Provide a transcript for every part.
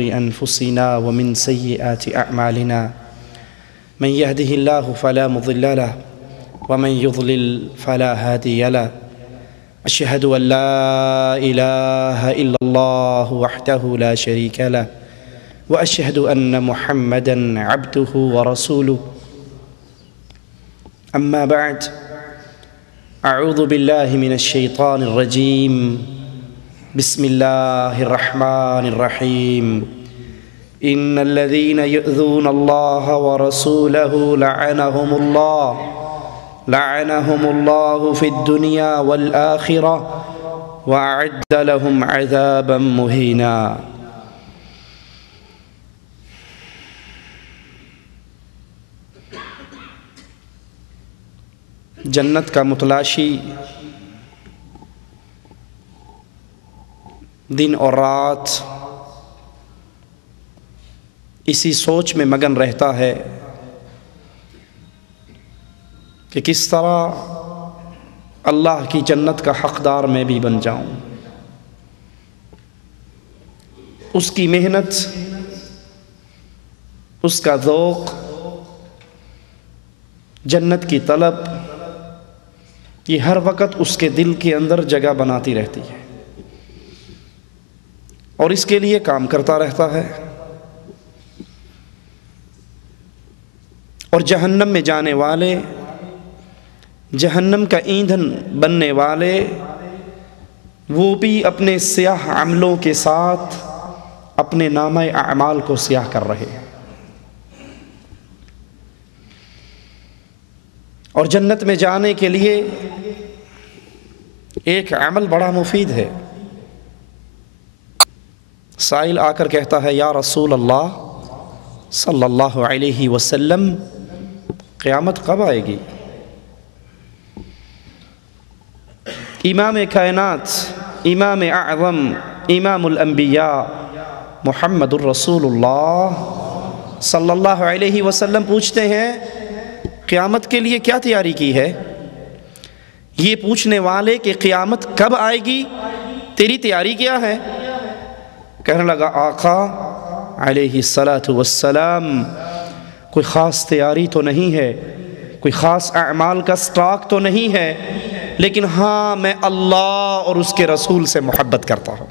أنفسنا ومن سيئات أعمالنا من يهده الله فلا مضل له ومن يضلل فلا هادي له أشهد أن لا إله إلا الله وحده لا شريك له وأشهد أن محمدًا عبده ورسوله أما بعد أعوذ بالله من الشيطان الرجيم بسم الله الرحمن الرحيم إن الذين يؤذون الله ورسوله لعنهم الله في الدنيا والآخرة وأعد لهم عذابا مهينا۔ جنت کا متلاشی دن اور رات اسی سوچ میں مگن رہتا ہے کہ کس طرح اللہ کی جنت کا حقدار میں بھی بن جاؤں۔ اس کی محنت، اس کا ذوق، جنت کی طلب، یہ ہر وقت اس کے دل کے اندر جگہ بناتی رہتی ہے اور اس کے لیے کام کرتا رہتا ہے۔ اور جہنم میں جانے والے، جہنم کا ایندھن بننے والے، وہ بھی اپنے سیاہ عملوں کے ساتھ اپنے نامہ اعمال کو سیاہ کر رہے ہیں۔ اور جنت میں جانے کے لیے ایک عمل بڑا مفید ہے۔ سائل آ کر کہتا ہے یا رسول اللہ صلی اللہ علیہ وسلم قیامت کب آئے گی؟ امام کائنات، امام اعظم، امام الانبیاء محمد الرسول اللہ صلی اللہ علیہ وسلم پوچھتے ہیں قیامت کے لیے کیا تیاری کی ہے؟ یہ پوچھنے والے کہ قیامت کب آئے گی، تیری تیاری کیا ہے؟ کہنے لگا آقا علیہ الصلاۃ والسلام کوئی خاص تیاری تو نہیں ہے، کوئی خاص اعمال کا سٹاک تو نہیں ہے، لیکن ہاں میں اللہ اور اس کے رسول سے محبت کرتا ہوں۔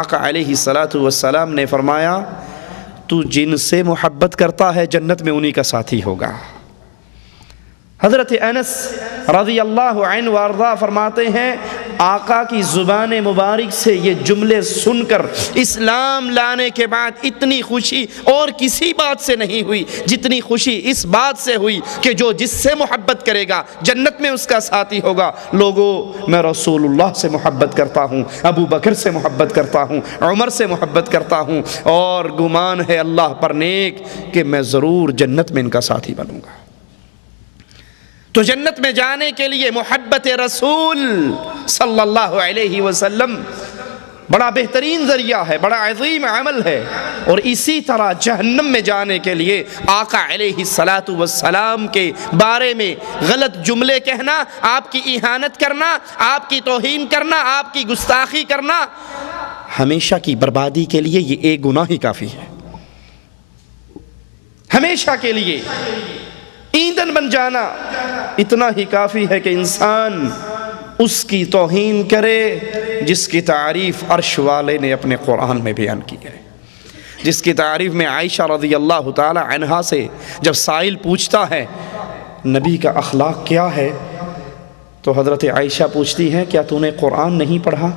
آقا علیہ الصلاۃ والسلام نے فرمایا تو جن سے محبت کرتا ہے جنت میں انہی کا ساتھی ہوگا۔ حضرت انس رضی اللہ عنہ وارضہ فرماتے ہیں آقا کی زبان مبارک سے یہ جملے سن کر اسلام لانے کے بعد اتنی خوشی اور کسی بات سے نہیں ہوئی جتنی خوشی اس بات سے ہوئی کہ جو جس سے محبت کرے گا جنت میں اس کا ساتھی ہوگا۔ لوگوں، میں رسول اللہ سے محبت کرتا ہوں، ابو بکر سے محبت کرتا ہوں، عمر سے محبت کرتا ہوں، اور گمان ہے اللہ پر نیک کہ میں ضرور جنت میں ان کا ساتھی بنوں گا۔ تو جنت میں جانے کے لیے محبت رسول صلی اللہ علیہ وسلم بڑا بہترین ذریعہ ہے، بڑا عظیم عمل ہے۔ اور اسی طرح جہنم میں جانے کے لیے آقا علیہ الصلاۃ والسلام کے بارے میں غلط جملے کہنا، آپ کی اہانت کرنا، آپ کی توہین کرنا، آپ کی گستاخی کرنا، ہمیشہ کی بربادی کے لیے یہ ایک گناہ ہی کافی ہے۔ ہمیشہ کے لیے ایندھن بن جانا اتنا ہی کافی ہے کہ انسان اس کی توہین کرے جس کی تعریف عرش والے نے اپنے قرآن میں بیان کی ہے، جس کی تعریف میں عائشہ رضی اللہ تعالی عنہا سے جب سائل پوچھتا ہے نبی کا اخلاق کیا ہے تو حضرت عائشہ پوچھتی ہے کیا تو نے قرآن نہیں پڑھا؟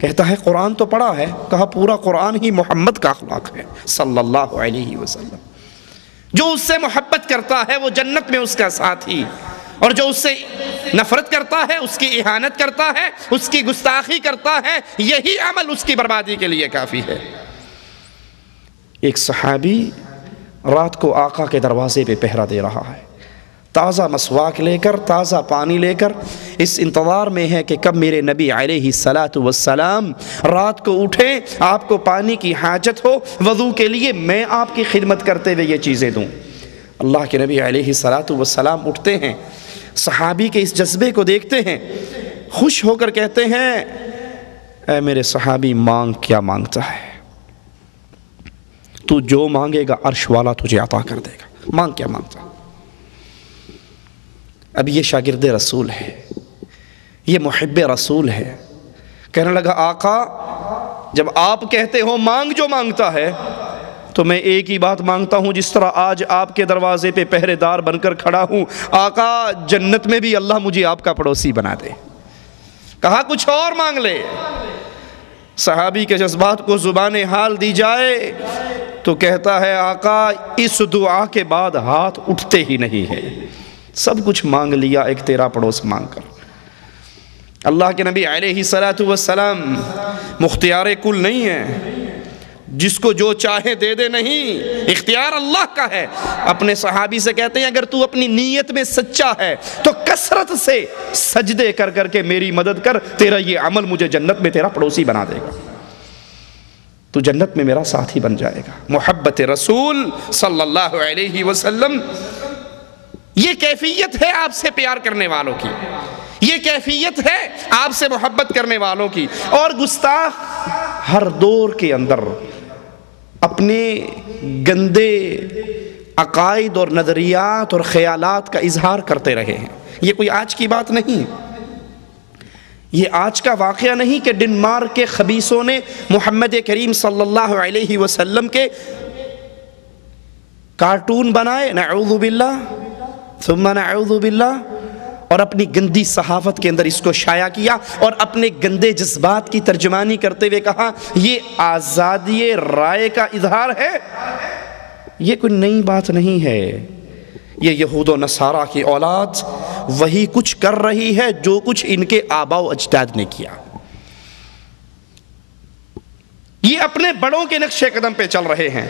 کہتا ہے قرآن تو پڑھا ہے۔ کہا پورا قرآن ہی محمد کا اخلاق ہے صلی اللہ علیہ وسلم۔ جو اس سے محبت کرتا ہے وہ جنت میں اس کا ساتھی، اور جو اس سے نفرت کرتا ہے، اس کی اہانت کرتا ہے، اس کی گستاخی کرتا ہے، یہی عمل اس کی بربادی کے لیے کافی ہے۔ ایک صحابی رات کو آقا کے دروازے پہ پہرا دے رہا ہے، تازہ مسواک لے کر، تازہ پانی لے کر، اس انتظار میں ہے کہ کب میرے نبی علیہ الصلاۃ والسلام رات کو اٹھیں، آپ کو پانی کی حاجت ہو، وضو کے لیے میں آپ کی خدمت کرتے ہوئے یہ چیزیں دوں۔ اللہ کے نبی علیہ الصلاۃ والسلام اٹھتے ہیں، صحابی کے اس جذبے کو دیکھتے ہیں، خوش ہو کر کہتے ہیں اے میرے صحابی مانگ کیا مانگتا ہے؟ تو جو مانگے گا عرش والا تجھے عطا کر دے گا، مانگ کیا مانگتا ہے؟ اب یہ شاگرد رسول ہے، یہ محب رسول ہے، کہنے لگا آقا جب آپ کہتے ہو مانگ جو مانگتا ہے تو میں ایک ہی بات مانگتا ہوں، جس طرح آج آپ کے دروازے پہ پہرے دار بن کر کھڑا ہوں، آقا جنت میں بھی اللہ مجھے آپ کا پڑوسی بنا دے۔ کہا کچھ اور مانگ لے۔ صحابی کے جذبات کو زبان حال دی جائے تو کہتا ہے آقا اس دعا کے بعد ہاتھ اٹھتے ہی نہیں ہے، سب کچھ مانگ لیا ایک تیرا پڑوس مانگ کر۔ اللہ کے نبی علیہ السلام مختار کل نہیں ہے، جس کو جو چاہے دے دے نہیں، اختیار اللہ کا ہے۔ اپنے صحابی سے کہتے ہیں اگر تو اپنی نیت میں سچا ہے تو کثرت سے سجدے کر کر کے میری مدد کر، تیرا یہ عمل مجھے جنت میں تیرا پڑوسی بنا دے گا، تو جنت میں میرا ساتھی بن جائے گا۔ محبت رسول صلی اللہ علیہ وسلم، یہ کیفیت ہے آپ سے پیار کرنے والوں کی، یہ کیفیت ہے آپ سے محبت کرنے والوں کی۔ اور گستاخ ہر دور کے اندر اپنے گندے عقائد اور نظریات اور خیالات کا اظہار کرتے رہے ہیں، یہ کوئی آج کی بات نہیں، یہ آج کا واقعہ نہیں کہ ڈنمارک کے خبیثوں نے محمد کریم صلی اللہ علیہ وسلم کے کارٹون بنائے، نعوذ باللہ ثم نعوذ باللہ، اور اپنی گندی صحافت کے اندر اس کو شائع کیا اور اپنے گندے جذبات کی ترجمانی کرتے ہوئے کہا یہ آزادی رائے کا اظہار ہے۔ یہ کوئی نئی بات نہیں ہے، یہ یہود و نصارہ کی اولاد وہی کچھ کر رہی ہے جو کچھ ان کے آباء و اجداد نے کیا، یہ اپنے بڑوں کے نقش قدم پہ چل رہے ہیں۔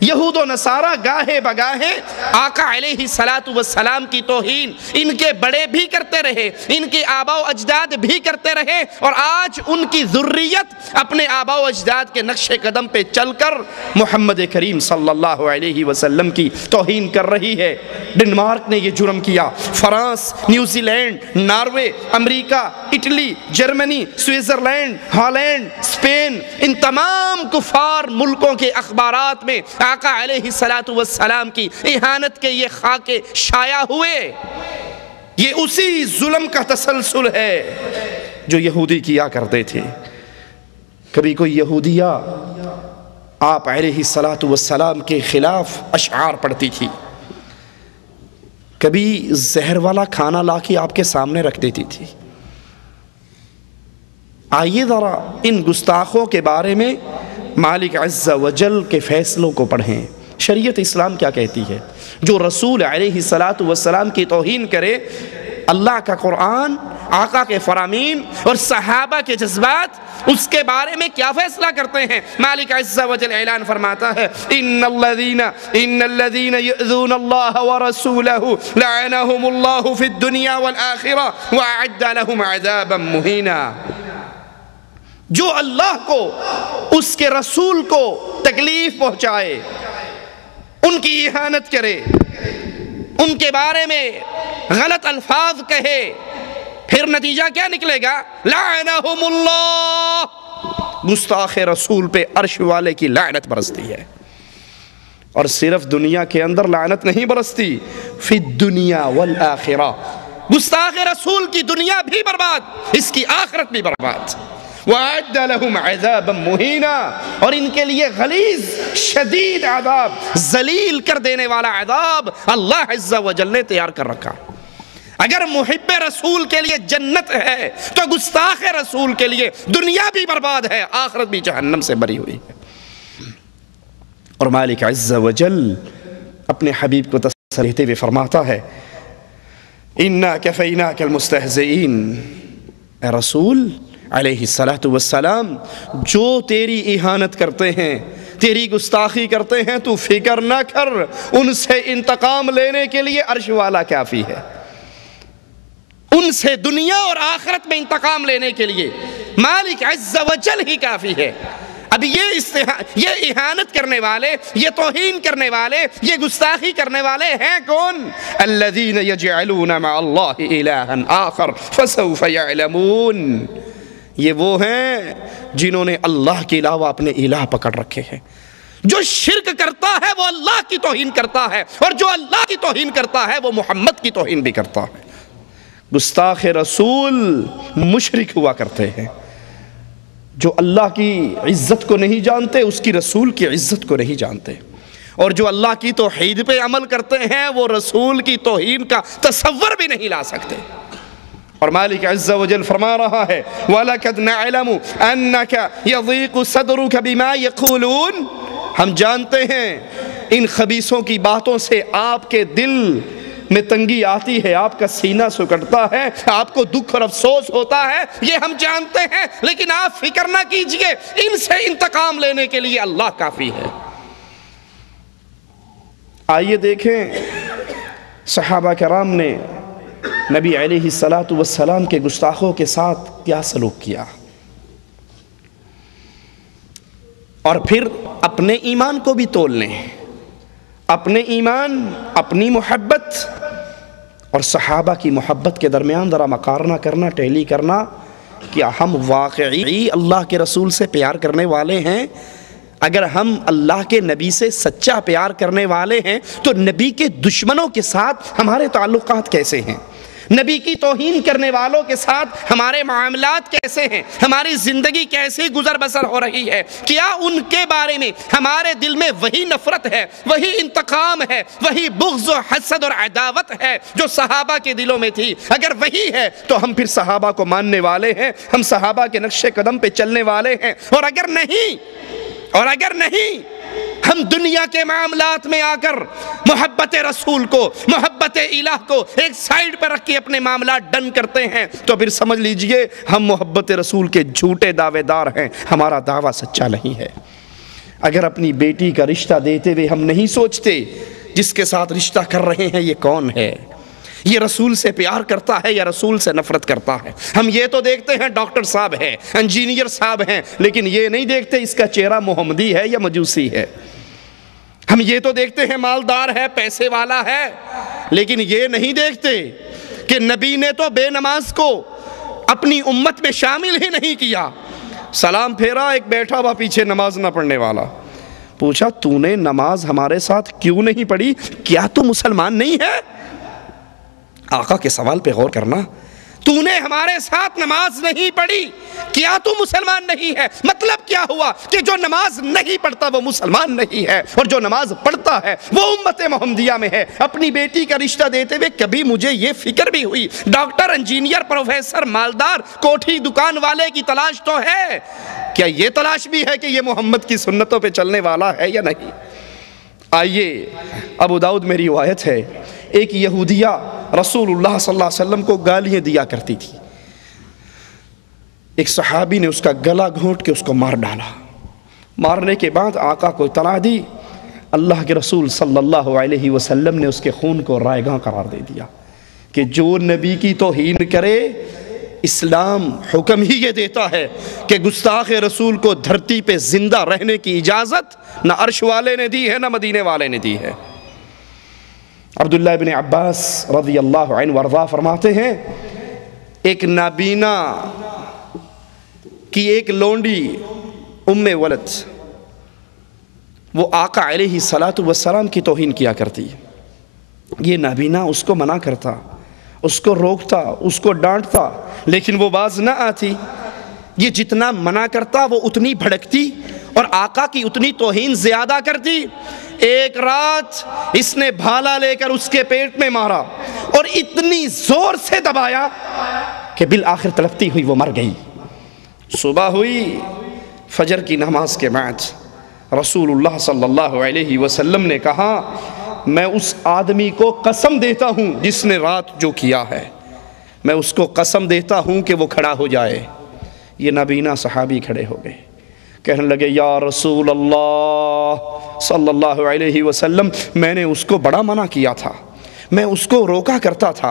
یہود و نصارہ گاہے بگاہے آقا علیہ السلام کی توہین ان کے بڑے بھی کرتے رہے، ان کے آباء و اجداد بھی کرتے رہے، اور آج ان کی ذریت اپنے آباء و اجداد کے نقش قدم پہ چل کر محمد کریم صلی اللہ علیہ وسلم کی توہین کر رہی ہے۔ ڈنمارک نے یہ جرم کیا، فرانس، نیوزی لینڈ، ناروے، Norway, Italy, Germany, Switzerland, Holland, Spain, ان تمام کفار ملکوں کے اخبارات میں آقا علیہ السلام کی اہانت کے یہ خاکے شائع ہوئے۔ یہ اسی ظلم کا تسلسل ہے جو یہودی کیا کرتے تھے۔ کبھی کوئی یہودیہ آپ علیہ السلام کے خلاف اشعار پڑھتی تھی، کبھی زہر والا کھانا لا کے آپ کے سامنے رکھ دیتی تھی۔ آئیے ذرا ان گستاخوں کے بارے میں مالک عز و جل کے فیصلوں کو پڑھیں، شریعت اسلام کیا کہتی ہے۔ جو رسول علیہ السلام کی توہین کرے، اللہ کا قرآن، آقا کے فرامین اور صحابہ کے جذبات اس کے بارے میں کیا فیصلہ کرتے ہیں۔ مالک عز و جل اعلان فرماتا ہے ان الذین یؤذون اللہ ورسولہ لعنہم اللہ فی الدنیا والآخرہ وأعد لهم عذابا مہینا۔ جو اللہ کو، اس کے رسول کو تکلیف پہنچائے، ان کی اہانت کرے، ان کے بارے میں غلط الفاظ کہے، پھر نتیجہ کیا نکلے گا؟ لعنہم اللہ، گستاخ رسول پہ عرش والے کی لعنت برستی ہے۔ اور صرف دنیا کے اندر لعنت نہیں برستی، فی الدنیا والآخرہ، گستاخ رسول کی دنیا بھی برباد، اس کی آخرت بھی برباد۔ وَأَعَدَّ لَهُمْ عَذَابًا مُهِينًا، اور ان کے لیے غلیظ شدید عذاب، ذلیل کر دینے والا عذاب اللہ عز و جل نے تیار کر رکھا۔ اگر محب رسول کے لیے جنت ہے تو گستاخ رسول کے لیے دنیا بھی برباد ہے، آخرت بھی جہنم سے بری ہوئی ہے۔ اور مالک عز و جل اپنے حبیب کو تسلی دیتے ہوئے فرماتا ہے اِنَّا كَفَيْنَاكَ الْمُسْتَهْزِئِينَ، اے رسول علیہ السلام، جو تیری اہانت کرتے ہیں، تیری گستاخی کرتے ہیں، تو فکر نہ کر، ان سے انتقام لینے کے لیے عرش والا کافی ہے۔ ان سے دنیا اور آخرت میں انتقام لینے کے لیے مالک عز و جل ہی کافی ہے۔ اب یہ اہانت کرنے والے، یہ توہین کرنے والے، یہ گستاخی کرنے والے ہیں کون؟ الذین یجعلون مع اللہ الہا آخر فسوف یعلمون، یہ وہ ہیں جنہوں نے اللہ کے علاوہ اپنے الہ پکڑ رکھے ہیں۔ جو شرک کرتا ہے وہ اللہ کی توہین کرتا ہے، اور جو اللہ کی توہین کرتا ہے وہ محمد کی توہین بھی کرتا ہے۔ گستاخ رسول مشرک ہوا کرتے ہیں، جو اللہ کی عزت کو نہیں جانتے، اس کی رسول کی عزت کو نہیں جانتے، اور جو اللہ کی توحید پہ عمل کرتے ہیں وہ رسول کی توہین کا تصور بھی نہیں لا سکتے۔ اور مالک عز و جل فرما رہا ہے وَلَقَدْ نَعْلَمُ أَنَّكَ يَضِيقُ صَدْرُكَ بِمَا يَقُولُونَ، ہم جانتے ہیں ان خبیثوں کی باتوں سے آپ کے دل میں تنگی آتی ہے، آپ کا سینہ سکڑتا ہے، آپ کو دکھ اور افسوس ہوتا ہے، یہ ہم جانتے ہیں، لیکن آپ فکر نہ کیجئے، ان سے انتقام لینے کے لیے اللہ کافی ہے۔ آئیے دیکھیں صحابہ کرام نے نبی علیہ السلام کے گستاخوں کے ساتھ کیا سلوک کیا، اور پھر اپنے ایمان کو بھی تول لیں، اپنے ایمان، اپنی محبت اور صحابہ کی محبت کے درمیان ذرا مقارنہ کرنا، ٹیلی کرنا، کیا ہم واقعی اللہ کے رسول سے پیار کرنے والے ہیں؟ اگر ہم اللہ کے نبی سے سچا پیار کرنے والے ہیں تو نبی کے دشمنوں کے ساتھ ہمارے تعلقات کیسے ہیں؟ نبی کی توہین کرنے والوں کے ساتھ ہمارے معاملات کیسے ہیں؟ ہماری زندگی کیسی گزر بسر ہو رہی ہے؟ کیا ان کے بارے میں ہمارے دل میں وہی نفرت ہے، وہی انتقام ہے، وہی بغض و حسد اور عداوت ہے جو صحابہ کے دلوں میں تھی؟ اگر وہی ہے تو ہم پھر صحابہ کو ماننے والے ہیں، ہم صحابہ کے نقش قدم پہ چلنے والے ہیں، اور اگر نہیں ہم دنیا کے معاملات میں آ کر محبت رسول کو، محبت الہ کو ایک سائیڈ پر رکھ کے اپنے معاملات ڈن کرتے ہیں تو پھر سمجھ لیجئے ہم محبت رسول کے جھوٹے دعوے دار ہیں، ہمارا دعویٰ سچا نہیں ہے۔ اگر اپنی بیٹی کا رشتہ دیتے ہوئے ہم نہیں سوچتے جس کے ساتھ رشتہ کر رہے ہیں یہ کون ہے، یہ رسول سے پیار کرتا ہے یا رسول سے نفرت کرتا ہے؟ ہم یہ تو دیکھتے ہیں ڈاکٹر صاحب ہے، انجینئر صاحب ہیں، لیکن یہ نہیں دیکھتے اس کا چہرہ محمدی ہے یا مجوسی ہے۔ ہم یہ تو دیکھتے ہیں مالدار ہے، پیسے والا ہے، لیکن یہ نہیں دیکھتے کہ نبی نے تو بے نماز کو اپنی امت میں شامل ہی نہیں کیا۔ سلام پھیرا، ایک بیٹھا ہوا پیچھے نماز نہ پڑھنے والا، پوچھا تو نے نماز ہمارے ساتھ کیوں نہیں پڑھی؟ کیا تو مسلمان نہیں ہے؟ آقا کے سوال پہ غور کرنا، تو نے ہمارے ساتھ نماز نہیں پڑھی، کیا تو مسلمان نہیں ہے؟ مطلب کیا ہوا کہ جو نماز نہیں پڑھتا وہ مسلمان نہیں ہے، اور جو نماز پڑھتا ہے وہ امت محمدیہ میں ہے۔ اپنی بیٹی کا رشتہ دیتے ہوئے کبھی مجھے یہ فکر بھی ہوئی ڈاکٹر، انجینئر، پروفیسر، مالدار، کوٹھی دکان والے کی تلاش تو ہے، کیا یہ تلاش بھی ہے کہ یہ محمد کی سنتوں پہ چلنے والا ہے یا نہیں؟ آئیے ابو داؤد میں روایت ہے، ایک یہودیہ رسول اللہ صلی اللہ علیہ وسلم کو گالیاں دیا کرتی تھی، ایک صحابی نے اس کا گلا گھونٹ کے اس کو مار ڈالا۔ مارنے کے بعد آقا کو اطلاع دی، اللہ کے رسول صلی اللہ علیہ وسلم نے اس کے خون کو رائیگاں قرار دے دیا کہ جو نبی کی توہین کرے، اسلام حکم ہی یہ دیتا ہے کہ گستاخ رسول کو دھرتی پہ زندہ رہنے کی اجازت نہ عرش والے نے دی ہے نہ مدینے والے نے دی ہے۔ عبداللہ بن عباس رضی اللہ عنہ وارضاہ فرماتے ہیں، ایک نابینا کی ایک لونڈی ام ولد، وہ آقا علیہ السلام کی توہین کیا کرتی، یہ نابینا اس کو منع کرتا، اس کو روکتا، اس کو ڈانٹتا، لیکن وہ باز نہ آتی۔ یہ جتنا منع کرتا وہ اتنی بھڑکتی اور آقا کی اتنی توہین زیادہ کرتی۔ ایک رات اس نے بھالا لے کر اس کے پیٹ میں مارا اور اتنی زور سے دبایا کہ بالآخر تڑپتی ہوئی وہ مر گئی۔ صبح ہوئی، فجر کی نماز کے بعد رسول اللہ صلی اللہ علیہ وسلم نے کہا، میں اس آدمی کو قسم دیتا ہوں جس نے رات جو کیا ہے، میں اس کو قسم دیتا ہوں کہ وہ کھڑا ہو جائے۔ یہ نابینا صحابی کھڑے ہو گئے، کہنے لگے یا رسول اللہ صلی اللہ علیہ وسلم، میں نے اس کو بڑا منع کیا تھا، میں اس کو روکا کرتا تھا،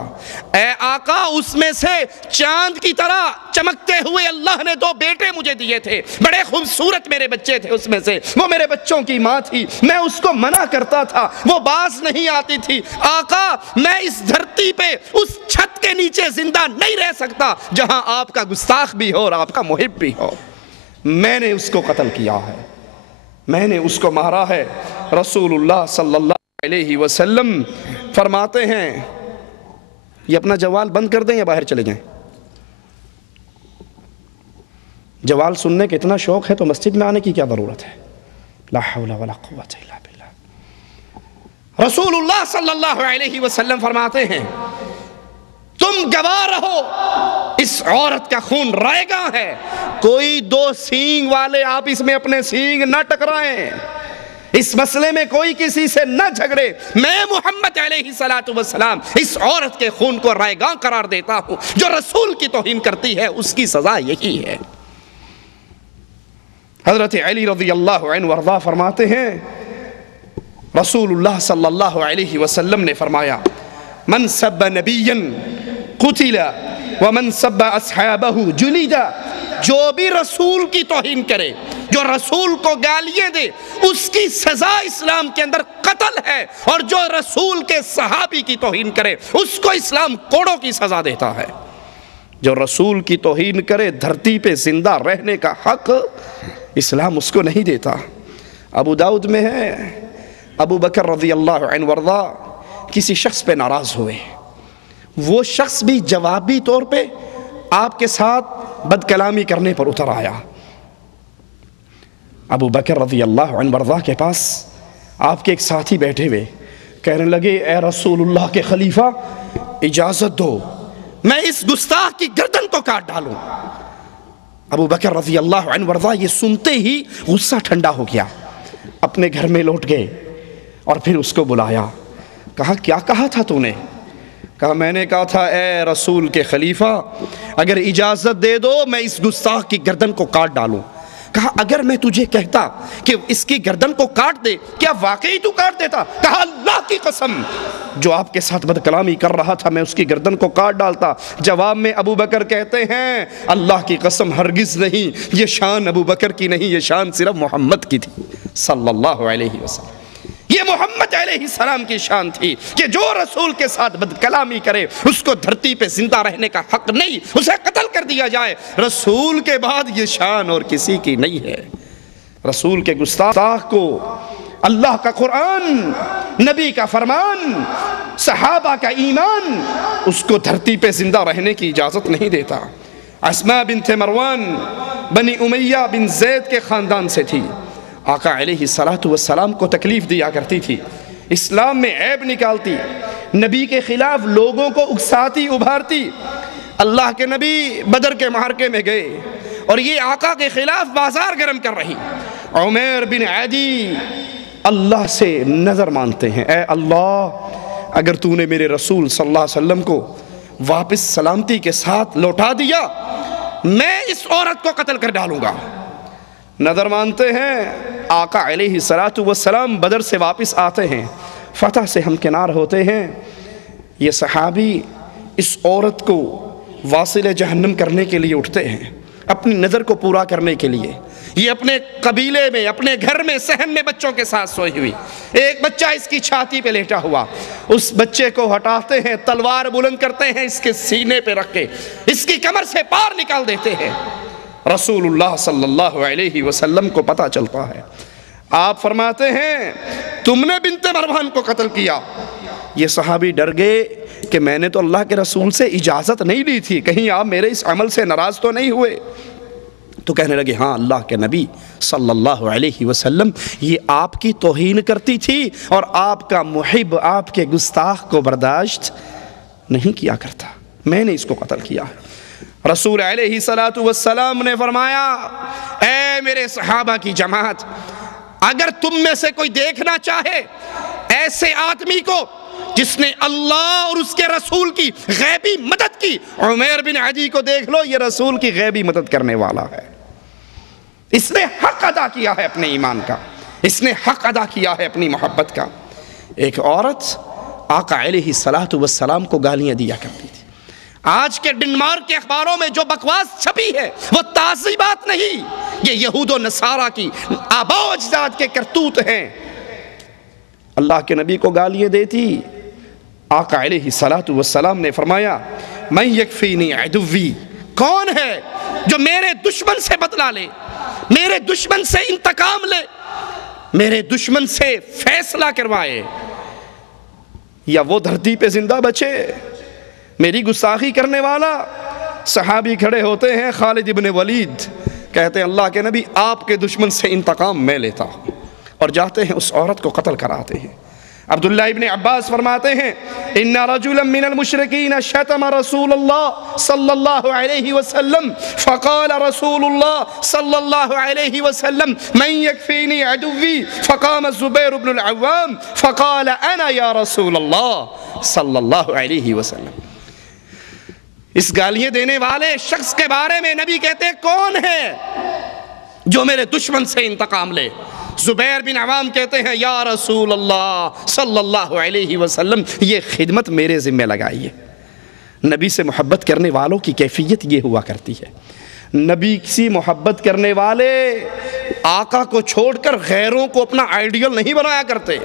اے آقا اس میں سے چاند کی طرح چمکتے ہوئے اللہ نے 2 بیٹے مجھے دیے تھے، بڑے خوبصورت میرے بچے تھے، اس میں سے وہ میرے بچوں کی ماں تھی، میں اس کو منع کرتا تھا، وہ باز نہیں آتی تھی۔ آقا میں اس دھرتی پہ اس چھت عرش کے نیچے زندہ نہیں رہ سکتا جہاں آپ کا گستاخ بھی ہو اور آپ کا محب بھی ہو۔ میں نے اس کو قتل کیا ہے، میں نے اس کو مارا ہے۔ رسول اللہ صلی اللہ علیہ وسلم فرماتے ہیں، یہ اپنا جوال بند کر دیں یا باہر چلے جائیں؟ جوال سننے کے اتنا شوق ہے تو مسجد میں آنے کی کیا ضرورت ہے؟ لا حول ولا قوت الا باللہ۔ رسول اللہ صلی اللہ علیہ وسلم فرماتے ہیں، تم گواہ رہو، اس عورت کا خون رائگاں ہے، کوئی دو سینگ والے آپس میں اپنے سینگ نہ ٹکرائیں، اس مسئلے میں کوئی کسی سے نہ جھگڑے، میں محمد علیہ السلام اس عورت کے خون کو رائگاں قرار دیتا ہوں، جو رسول کی توہین کرتی ہے اس کی سزا یہی ہے۔ حضرت علی رضی اللہ عنہ وارضاہ فرماتے ہیں، رسول اللہ صلی اللہ علیہ وسلم نے فرمایا، من سب نبیا قتل ومن سب اصحابہ جلد، جو بھی رسول کی توہین کرے، جو رسول کو گالیاں دے، اس کی سزا اسلام کے اندر قتل ہے، اور جو رسول کے صحابی کی توہین کرے اس کو اسلام کوڑوں کی سزا دیتا ہے۔ جو رسول کی توہین کرے دھرتی پہ زندہ رہنے کا حق اسلام اس کو نہیں دیتا۔ ابو داؤد میں ہے، ابو بکر رضی اللہ عنہ وارضا کسی شخص پہ ناراض ہوئے، وہ شخص بھی جوابی طور پہ آپ کے ساتھ بد کلامی کرنے پر اتر آیا۔ ابو بکر رضی اللہ عنہ وارضا کے پاس آپ کے ایک ساتھی بیٹھے ہوئے، کہنے لگے، اے رسول اللہ کے خلیفہ اجازت دو، میں اس گستاخ کی گردن کو کاٹ ڈالوں۔ ابو بکر رضی اللہ عنہ وارضا یہ سنتے ہی غصہ ٹھنڈا ہو گیا، اپنے گھر میں لوٹ گئے اور پھر اس کو بلایا، کہا کیا کہا تھا تو نے؟ کہا میں نے کہا تھا اے رسول کے خلیفہ اگر اجازت دے دو میں اس گستاخ کی گردن کو کاٹ ڈالوں۔ کہا اگر میں تجھے کہتا کہ اس کی گردن کو کاٹ دے کیا واقعی تو کاٹ دیتا؟ کہا اللہ کی قسم جو آپ کے ساتھ بد کلامی کر رہا تھا میں اس کی گردن کو کاٹ ڈالتا۔ جواب میں ابو بکر کہتے ہیں اللہ کی قسم ہرگز نہیں، یہ شان ابو بکر کی نہیں، یہ شان صرف محمد کی تھی صلی اللہ علیہ وسلم۔ یہ محمد علیہ السلام کی شان تھی کہ جو رسول کے ساتھ بد کلامی کرے اس کو دھرتی پہ زندہ رہنے کا حق نہیں، اسے قتل کر دیا جائے۔ رسول کے بعد یہ شان اور کسی کی نہیں ہے۔ رسول کے گستاخ کو اللہ کا قرآن، نبی کا فرمان، صحابہ کا ایمان اس کو دھرتی پہ زندہ رہنے کی اجازت نہیں دیتا۔ اسماء بنت مروان بنی امیہ بن زید کے خاندان سے تھی، آقا علیہ السلام کو تکلیف دیا کرتی تھی، اسلام میں عیب نکالتی، نبی کے خلاف لوگوں کو اکساتی ابھارتی۔ اللہ کے نبی بدر کے معرکے میں گئے اور یہ آقا کے خلاف بازار گرم کر رہی۔ عمیر بن عدی اللہ سے نظر مانتے ہیں، اے اللہ اگر تو نے میرے رسول صلی اللہ علیہ وسلم کو واپس سلامتی کے ساتھ لوٹا دیا میں اس عورت کو قتل کر ڈالوں گا۔ نظر مانتے ہیں، آقا علیہ السلام بدر سے واپس آتے ہیں، فتح سے ہمکنار ہوتے ہیں۔ یہ صحابی اس عورت کو واصل جہنم کرنے کے لیے اٹھتے ہیں، اپنی نظر کو پورا کرنے کے لیے۔ یہ اپنے قبیلے میں، اپنے گھر میں صحن میں بچوں کے ساتھ سوئی ہوئی، ایک بچہ اس کی چھاتی پہ لیٹا ہوا، اس بچے کو ہٹاتے ہیں، تلوار بلند کرتے ہیں، اس کے سینے پہ رکھ کے اس کی کمر سے پار نکال دیتے ہیں۔ رسول اللہ صلی اللہ علیہ وسلم کو پتہ چلتا ہے، آپ فرماتے ہیں تم نے بنت مروان کو قتل کیا۔ یہ صحابی ڈر گئے کہ میں نے تو اللہ کے رسول سے اجازت نہیں لی تھی، کہیں آپ میرے اس عمل سے ناراض تو نہیں ہوئے؟ تو کہنے لگے ہاں اللہ کے نبی صلی اللہ علیہ وسلم یہ آپ کی توہین کرتی تھی اور آپ کا محب آپ کے گستاخ کو برداشت نہیں کیا کرتا، میں نے اس کو قتل کیا۔ رسول علیہ السلام نے فرمایا اے میرے صحابہ کی جماعت، اگر تم میں سے کوئی دیکھنا چاہے ایسے آدمی کو جس نے اللہ اور اس کے رسول کی غیبی مدد کی، عمیر بن عدی کو دیکھ لو، یہ رسول کی غیبی مدد کرنے والا ہے، اس نے حق ادا کیا ہے اپنے ایمان کا، اس نے حق ادا کیا ہے اپنی محبت کا۔ ایک عورت آقا علیہ السلام کو گالیاں دیا کرتی تھی۔ آج کے ڈنمارک کے اخباروں میں جو بکواس چھپی ہے وہ تازی بات نہیں، یہ یہود و نصارہ کی آباء و اجداد کے کرتوت ہیں۔ اللہ کے نبی کو گالیاں دیتی، آقا علیہ السلام نے فرمایا من یکفینی عدوی، کون ہے جو میرے دشمن سے بدلہ لے، میرے دشمن سے انتقام لے، میرے دشمن سے فیصلہ کروائے، یا وہ دھرتی پہ زندہ بچے۔ میری گستاخی کرنے والا، صحابی کھڑے ہوتے ہیں، خالد ابن ولید کہتے ہیں اللہ کے نبی آپ کے دشمن سے انتقام میں لیتا ہوں، اور جاتے ہیں اس عورت کو قتل کراتے ہیں۔ عبداللہ ابن عباس فرماتے ہیں ان رجلا من المشرکین شتم رسول اللہ صلی اللہ علیہ وسلم فقال رسول اللہ صلی اللہ علیہ وسلم من یکفینی عدوی فقام الزبیر بن العوام فقال انا یا رسول اللہ صلی اللہ علیہ وسلم۔ اس گالیاں دینے والے شخص کے بارے میں نبی کہتے ہیں کون ہے جو میرے دشمن سے انتقام لے؟ زبیر بن عوام کہتے ہیں یا رسول اللہ صلی اللہ علیہ وسلم یہ خدمت میرے ذمہ لگائیے۔ نبی سے محبت کرنے والوں کی کیفیت یہ ہوا کرتی ہے، نبی سے محبت کرنے والے آقا کو چھوڑ کر غیروں کو اپنا آئیڈیل نہیں بنایا کرتے۔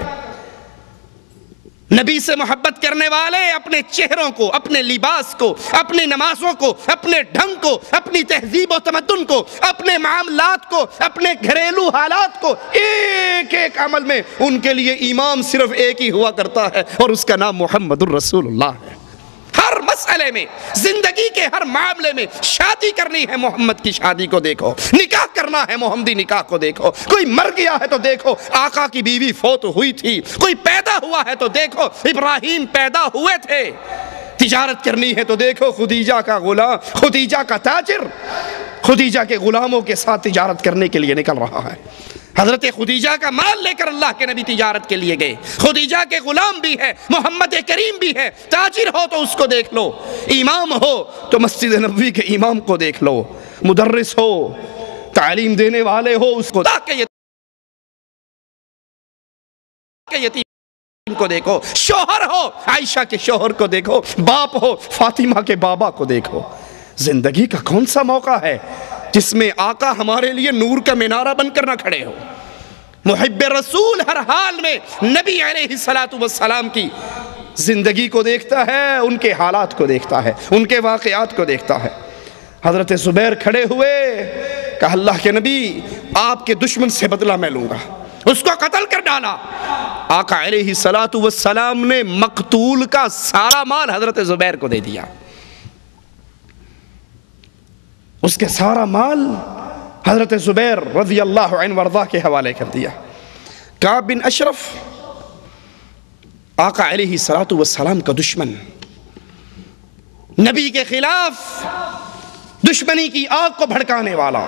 نبی سے محبت کرنے والے اپنے چہروں کو، اپنے لباس کو، اپنی نمازوں کو، اپنے ڈھنگ کو، اپنی تہذیب و تمدن کو، اپنے معاملات کو، اپنے گھریلو حالات کو، ایک ایک عمل میں ان کے لیے امام صرف ایک ہی ہوا کرتا ہے، اور اس کا نام محمد الرسول اللہ ہے۔ ہر مسئلے میں، زندگی کے ہر معاملے میں، شادی کرنی ہے محمد کی شادی کو دیکھو، نکاح کرنا ہے محمدی نکاح کو دیکھو، کوئی مر گیا ہے تو دیکھو آقا کی بیوی فوت ہوئی تھی، کوئی پیدا ہوا ہے تو دیکھو ابراہیم پیدا ہوئے تھے، تجارت کرنی ہے تو دیکھو خدیجہ کا غلام، خدیجہ کا تاجر خدیجہ کے غلاموں کے ساتھ تجارت کرنے کے لیے نکل رہا ہے۔ حضرت خدیجہ کا مال لے کر اللہ کے نبی تجارت کے لیے گئے، خدیجہ کے غلام بھی ہے، محمد کریم بھی ہے، تاجر ہو تو اس کو دیکھ لو، امام ہو تو مسجد نبوی کے امام کو دیکھ لو، مدرس ہو، تعلیم دینے والے ہو اس کو، یتیم کو دیکھو، شوہر ہو عائشہ کے شوہر کو دیکھو، باپ ہو فاطمہ کے بابا کو دیکھو۔ زندگی کا کون سا موقع ہے جس میں آقا ہمارے لیے نور کا مینارہ بن کر نہ کھڑے ہو؟ محب رسول ہر حال میں نبی علیہ السلام کی زندگی کو دیکھتا ہے، ان کے حالات کو دیکھتا ہے، ان کے واقعات کو دیکھتا ہے۔ حضرت زبیر کھڑے ہوئے، کہا اللہ کے نبی آپ کے دشمن سے بدلہ میں لوں گا، اس کو قتل کر ڈالا۔ آقا علیہ السلام نے مقتول کا سارا مال حضرت زبیر کو دے دیا، اس کے سارا مال حضرت زبیر رضی اللہ عنہ وارضاہ کے حوالے کر دیا۔ کعب بن اشرف آقا علیہ السلام کا دشمن، نبی کے خلاف دشمنی کی آگ کو بھڑکانے والا،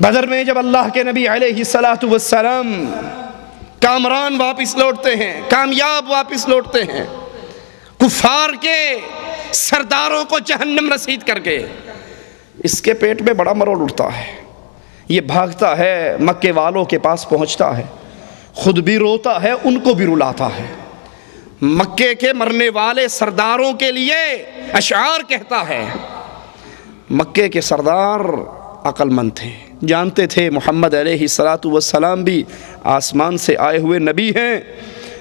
بدر میں جب اللہ کے نبی علیہ السلام کامران واپس لوٹتے ہیں، کامیاب واپس لوٹتے ہیں، کفار کے سرداروں کو جہنم رسید کر کے، اس کے پیٹ میں بڑا مروڑ اٹھتا ہے، یہ بھاگتا ہے مکے والوں کے پاس پہنچتا ہے، خود بھی روتا ہے ان کو بھی رلاتا ہے، مکے کے مرنے والے سرداروں کے لیے اشعار کہتا ہے۔ مکے کے سردار عقل مند تھے، جانتے تھے محمد علیہ السلام بھی آسمان سے آئے ہوئے نبی ہیں،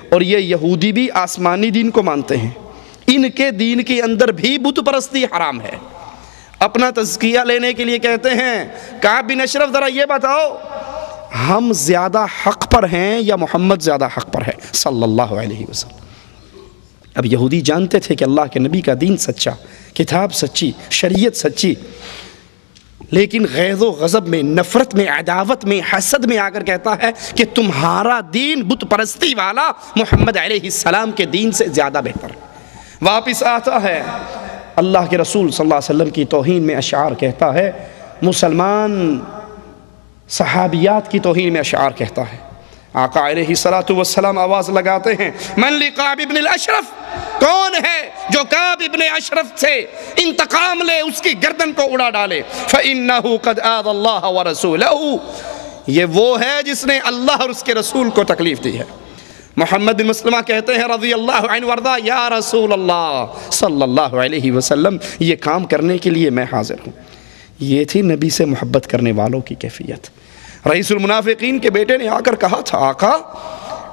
اور یہ یہودی بھی آسمانی دین کو مانتے ہیں، ان کے دین کے اندر بھی بت پرستی حرام ہے۔ اپنا تزکیہ لینے کے لیے کہتے ہیں کعب بن اشرف ذرا یہ بتاؤ ہم زیادہ حق پر ہیں یا محمد زیادہ حق پر ہے صلی اللہ علیہ وسلم۔ اب یہودی جانتے تھے کہ اللہ کے نبی کا دین سچا، کتاب سچی، شریعت سچی، لیکن غیظ و غضب میں، نفرت میں، عداوت میں، حسد میں آ کر کہتا ہے کہ تمہارا دین بت پرستی والا محمد علیہ السلام کے دین سے زیادہ بہتر ہے۔ واپس آتا ہے، اللہ کے رسول صلی اللہ علیہ وسلم کی توہین میں اشعار کہتا ہے، مسلمان صحابیات کی توہین میں اشعار کہتا ہے۔ آقا علیہ السلام آواز لگاتے ہیں من لقعب ابن الاشرف، کون ہے جو کعب ابن اشرف سے انتقام لے، اس کی گردن کو اڑا ڈالے؟ فَإِنَّهُ قَدْ آذَ اللَّهَ وَرَسُولَهُ، یہ وہ ہے جس نے اللہ اور اس کے رسول کو تکلیف دی ہے۔ محمد بن مسلمہ کہتے ہیں رضی اللہ عنہ وارضاہ، یا رسول اللہ صلی اللہ علیہ وسلم یہ کام کرنے کے لیے میں حاضر ہوں۔ یہ تھی نبی سے محبت کرنے والوں کی کیفیت۔ رئیس المنافقین کے بیٹے نے آ کر کہا تھا آقا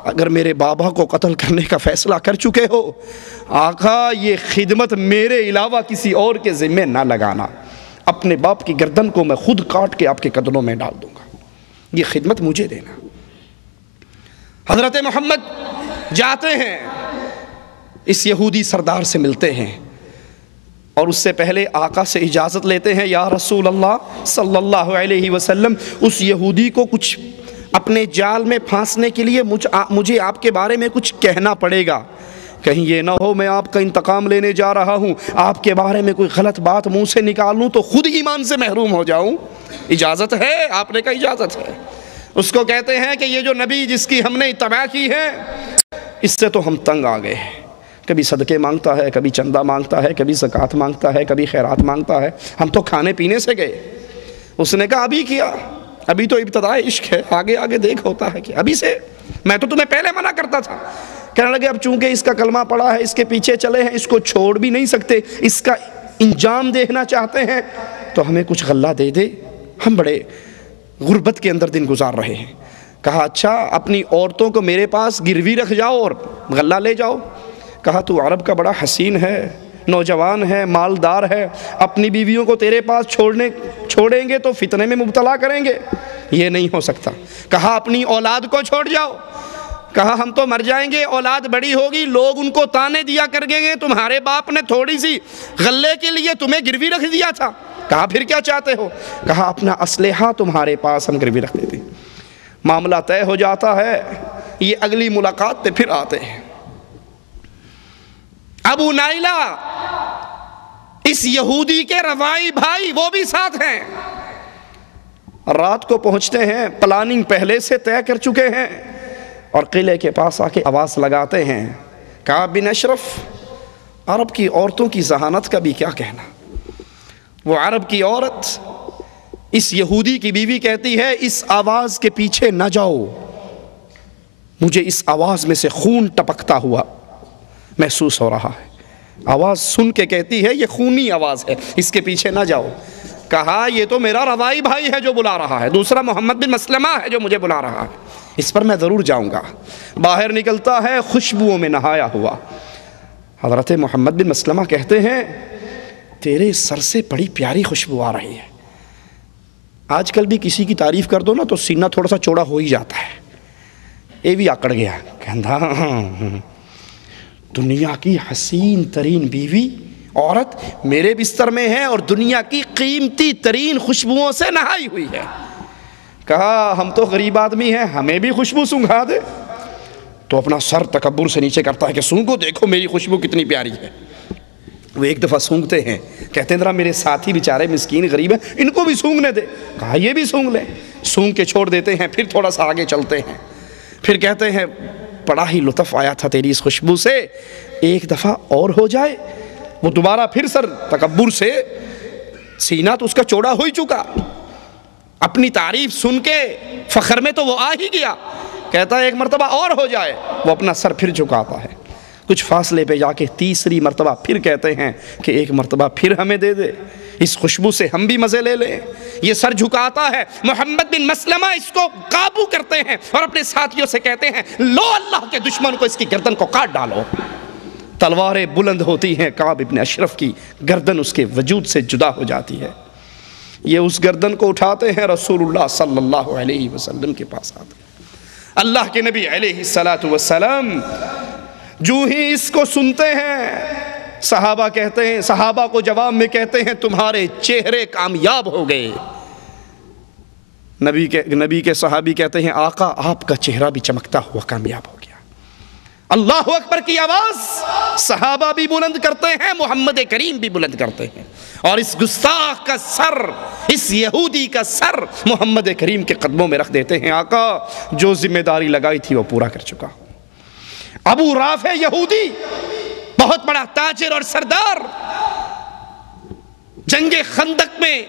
اگر میرے بابا کو قتل کرنے کا فیصلہ کر چکے ہو، آقا یہ خدمت میرے علاوہ کسی اور کے ذمہ نہ لگانا، اپنے باپ کی گردن کو میں خود کاٹ کے آپ کے قدموں میں ڈال دوں گا، یہ خدمت مجھے دینا۔ حضرت محمد جاتے ہیں، اس یہودی سردار سے ملتے ہیں، اور اس سے پہلے آقا سے اجازت لیتے ہیں، یا رسول اللہ صلی اللہ علیہ وسلم، اس یہودی کو کچھ اپنے جال میں پھانسنے کے لیے مجھے آپ کے بارے میں کچھ کہنا پڑے گا، کہیں یہ نہ ہو میں آپ کا انتقام لینے جا رہا ہوں، آپ کے بارے میں کوئی غلط بات منہ سے نکالوں تو خود ایمان سے محروم ہو جاؤں۔ اجازت ہے؟ آپ نے کہا اجازت ہے۔ اس کو کہتے ہیں کہ یہ جو نبی جس کی ہم نے اتباع کی ہے، اس سے تو ہم تنگ آ گئے ہیں، کبھی صدقے مانگتا ہے، کبھی چندہ مانگتا ہے، کبھی زکوٰۃ مانگتا ہے، کبھی خیرات مانگتا ہے، ہم تو کھانے پینے سے گئے۔ اس نے کہا ابھی کیا؟ ابھی تو ابتدائے عشق ہے، آگے آگے دیکھ ہوتا ہے کہ ابھی سے، میں تو تمہیں پہلے منع کرتا تھا۔ کہنے لگے اب چونکہ اس کا کلمہ پڑا ہے، اس کے پیچھے چلے ہیں، اس کو چھوڑ بھی نہیں سکتے، اس کا انجام دیکھنا چاہتے ہیں تو ہمیں کچھ غلہ دے دے، ہم بڑے غربت کے اندر دن گزار رہے ہیں۔ کہا اچھا اپنی عورتوں کو میرے پاس گروی رکھ جاؤ اور غلہ لے جاؤ۔ کہا تو عرب کا بڑا حسین ہے، نوجوان ہے، مالدار ہے، اپنی بیویوں کو تیرے پاس چھوڑیں گے تو فتنے میں مبتلا کریں گے، یہ نہیں ہو سکتا۔ کہا اپنی اولاد کو چھوڑ جاؤ۔ کہا ہم تو مر جائیں گے، اولاد بڑی ہوگی، لوگ ان کو تانے دیا کریں گے، تمہارے باپ نے تھوڑی سی غلے کے لیے تمہیں گروی رکھ دیا تھا۔ کہا پھر کیا چاہتے ہو؟ کہا اپنا اسلحہ تمہارے پاس ہم گروی رکھ دیتے۔ معاملہ طے ہو جاتا ہے، یہ اگلی ملاقات پہ پھر آتے ہیں۔ ابو نائلہ اس یہودی کے روائی بھائی، وہ بھی ساتھ ہیں، رات کو پہنچتے ہیں، پلاننگ پہلے سے طے کر چکے ہیں، اور قلعے کے پاس آ کے آواز لگاتے ہیں، کعب بن اشرف، عرب کی عورتوں کی ذہانت کا بھی کیا کہنا۔ وہ عرب کی عورت اس یہودی کی بیوی کہتی ہے اس آواز کے پیچھے نہ جاؤ، مجھے اس آواز میں سے خون ٹپکتا ہوا محسوس ہو رہا ہے۔ آواز سن کے کہتی ہے یہ خونی آواز ہے، اس کے پیچھے نہ جاؤ۔ کہا یہ تو میرا روائی بھائی ہے جو بلا رہا ہے، دوسرا محمد بن مسلمہ ہے جو مجھے بلا رہا ہے، اس پر میں ضرور جاؤں گا۔ باہر نکلتا ہے خوشبوؤں میں نہایا ہوا۔ حضرت محمد بن مسلمہ کہتے ہیں تیرے سر سے بڑی پیاری خوشبو آ رہی ہے۔ آج کل بھی کسی کی تعریف کر دو نا تو سینہ تھوڑا سا چوڑا ہو ہی جاتا ہے۔ یہ بھی آکڑ گیا، کہندا دنیا کی حسین ترین بیوی عورت میرے بستر میں ہے اور دنیا کی قیمتی ترین خوشبوؤں سے نہائی ہوئی ہے۔ کہا ہم تو غریب آدمی ہیں، ہمیں بھی خوشبو سونگھا دے۔ تو اپنا سر تکبر سے نیچے کرتا ہے کہ سونگو، دیکھو میری خوشبو کتنی پیاری ہے۔ وہ ایک دفعہ سونگتے ہیں، کہتے ہیں ذرا میرے ساتھی بیچارے مسکین غریب ہیں، ان کو بھی سونگنے دے۔ کہا یہ بھی سونگ لیں، سونگ کے چھوڑ دیتے ہیں، پھر تھوڑا سا آگے چلتے ہیں، پھر کہتے ہیں بڑا ہی لطف آیا تھا تیری اس خوشبو سے، ایک دفعہ اور ہو جائے۔ وہ دوبارہ پھر سر تکبر سے، سینہ تو اس کا چوڑا ہو ہی چکا، اپنی تعریف سن کے فخر میں تو وہ آ ہی گیا، کہتا ہے ایک مرتبہ اور ہو جائے۔ وہ اپنا سر پھر جھکاتا ہے، کچھ فاصلے پہ جا کے تیسری مرتبہ پھر کہتے ہیں کہ ایک مرتبہ پھر ہمیں دے دے، اس خوشبو سے ہم بھی مزے لے لیں۔ یہ سر جھکاتا ہے، محمد بن مسلمہ اس کو قابو کرتے ہیں اور اپنے ساتھیوں سے کہتے ہیں لو اللہ کے دشمن کو اس کی گردن کو کاٹ ڈالو۔ تلواریں بلند ہوتی ہیں، کعب بن اشرف کی گردن اس کے وجود سے جدا ہو جاتی ہے۔ یہ اس گردن کو اٹھاتے ہیں، رسول اللہ صلی اللہ علیہ وسلم کے پاس آتے ہیں۔ اللہ کے نبی علیہ السلام جو ہی اس کو سنتے ہیں، صحابہ کہتے ہیں، صحابہ کو جواب میں کہتے ہیں تمہارے چہرے کامیاب ہو گئے۔ نبی کے صحابی کہتے ہیں آقا آپ کا چہرہ بھی چمکتا ہوا کامیاب ہو گیا۔ اللہ اکبر کی آواز صحابہ بھی بلند کرتے ہیں، محمد کریم بھی بلند کرتے ہیں، اور اس گستاخ کا سر، اس یہودی کا سر محمد کریم کے قدموں میں رکھ دیتے ہیں۔ آقا جو ذمہ داری لگائی تھی وہ پورا کر چکا۔ ابو رافع یہودی، بہت بڑا تاجر اور سردار، جنگ خندق میں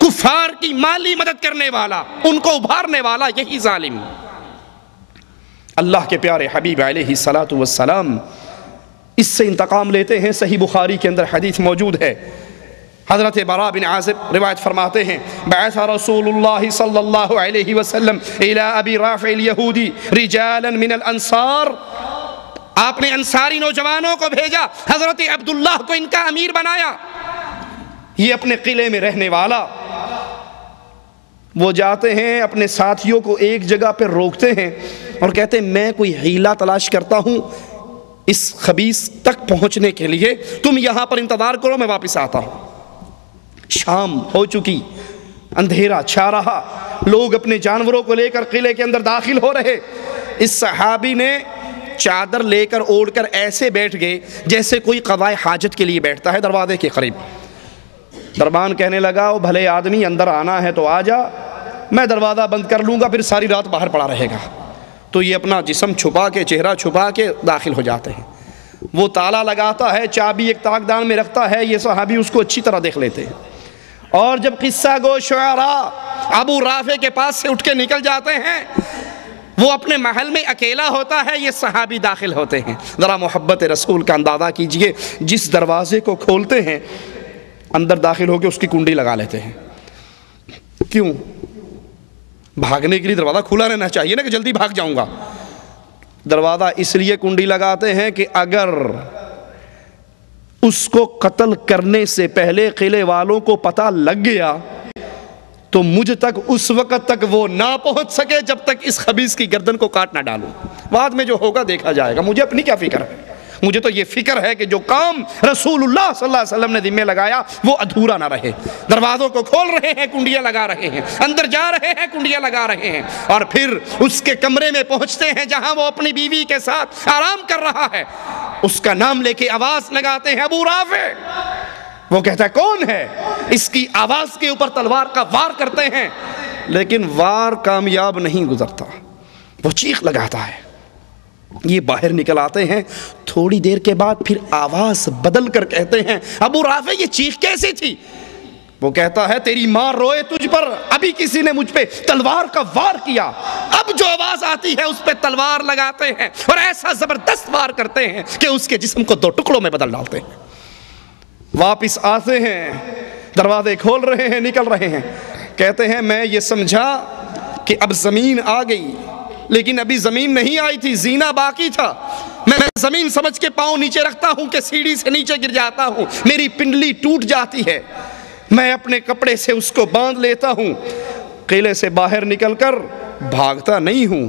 کفار کی مالی مدد کرنے والا، ان کو ابھارنے والا یہی ظالم۔ اللہ کے پیارے حبیب علیہ السلام اس سے انتقام لیتے ہیں۔ صحیح بخاری کے اندر حدیث موجود ہے، حضرت براء بن عازب روایت فرماتے ہیں بعث رسول اللہ صلی اللہ علیہ وسلم الى ابی رافع الیہودی رجالا من الانصار، آپ نے انصاری نوجوانوں کو بھیجا، حضرت عبداللہ کو ان کا امیر بنایا، یہ اپنے قلعے میں رہنے والا۔ وہ جاتے ہیں اپنے ساتھیوں کو ایک جگہ پہ روکتے ہیں اور کہتے ہیں میں کوئی حیلہ تلاش کرتا ہوں اس خبیث تک پہنچنے کے لیے، تم یہاں پر انتظار کرو، میں واپس آتا ہوں۔ شام ہو چکی، اندھیرا چھا رہا، لوگ اپنے جانوروں کو لے کر قلعے کے اندر داخل ہو رہے۔ اس صحابی نے چادر لے کر اوڑھ کر ایسے بیٹھ گئے جیسے کوئی قضائے حاجت کے لیے بیٹھتا ہے دروازے کے قریب۔ دربان کہنے لگا او بھلے آدمی اندر آنا ہے تو آ جا، میں دروازہ بند کر لوں گا، پھر ساری رات باہر پڑا رہے گا۔ تو یہ اپنا جسم چھپا کے، چہرہ چھپا کے داخل ہو جاتے ہیں۔ وہ تالا لگاتا ہے، چابی ایک تاکدان میں رکھتا ہے، یہ صحابی اس کو اچھی طرح دیکھ لیتے ہیں۔ اور جب قصہ گو شعراء ابو رافع کے پاس سے اٹھ کے نکل جاتے ہیں، وہ اپنے محل میں اکیلا ہوتا ہے، یہ صحابی داخل ہوتے ہیں۔ ذرا محبت رسول کا اندازہ کیجئے، جس دروازے کو کھولتے ہیں اندر داخل ہو کے اس کی کنڈی لگا لیتے ہیں۔ کیوں؟ بھاگنے کے لیے دروازہ کھلا رہنا چاہیے نا کہ جلدی بھاگ جاؤں گا۔ دروازہ اس لیے کنڈی لگاتے ہیں کہ اگر اس کو قتل کرنے سے پہلے قلعے والوں کو پتہ لگ گیا تو مجھ تک اس وقت تک وہ نہ پہنچ سکے جب تک اس خبیث کی گردن کو کاٹ نہ ڈالوں۔ بعد میں جو ہوگا دیکھا جائے گا، مجھے اپنی کیا فکر ہے؟ مجھے تو یہ فکر ہے کہ جو کام رسول اللہ صلی اللہ علیہ وسلم نے ذمہ لگایا وہ ادھورا نہ رہے۔ دروازوں کو کھول رہے ہیں، کنڈیاں لگا رہے ہیں، اندر جا رہے ہیں، کنڈیاں لگا رہے ہیں، اور پھر اس کے کمرے میں پہنچتے ہیں جہاں وہ اپنی بیوی کے ساتھ آرام کر رہا ہے۔ اس کا نام لے کے آواز لگاتے ہیں ابو رافع۔ وہ کہتا ہے کون ہے؟ اس کی آواز کے اوپر تلوار کا وار کرتے ہیں، لیکن وار کامیاب نہیں گزرتا۔ وہ چیخ لگاتا ہے، یہ باہر نکل آتے ہیں۔ تھوڑی دیر کے بعد پھر آواز بدل کر کہتے ہیں ابو رافع یہ چیخ کیسی تھی؟ وہ کہتا ہے تیری ماں روئے تجھ پر، ابھی کسی نے مجھ پہ تلوار کا وار کیا، اب جو آواز آتی ہے اس پہ تلوار لگاتے ہیں اور ایسا زبردست وار کرتے ہیں کہ اس کے جسم کو دو ٹکڑوں میں بدل ڈالتے ہیں۔ واپس آتے ہیں، دروازے کھول رہے ہیں، نکل رہے ہیں، کہتے ہیں میں یہ سمجھا کہ اب زمین آ گئی، لیکن ابھی زمین نہیں آئی تھی، زینہ باقی تھا۔ میں زمین سمجھ کے پاؤں نیچے رکھتا ہوں کہ سیڑھی سے نیچے گر جاتا ہوں، میری پنڈلی ٹوٹ جاتی ہے، میں اپنے کپڑے سے اس کو باندھ لیتا ہوں۔ قلعے سے باہر نکل کر بھاگتا نہیں ہوں،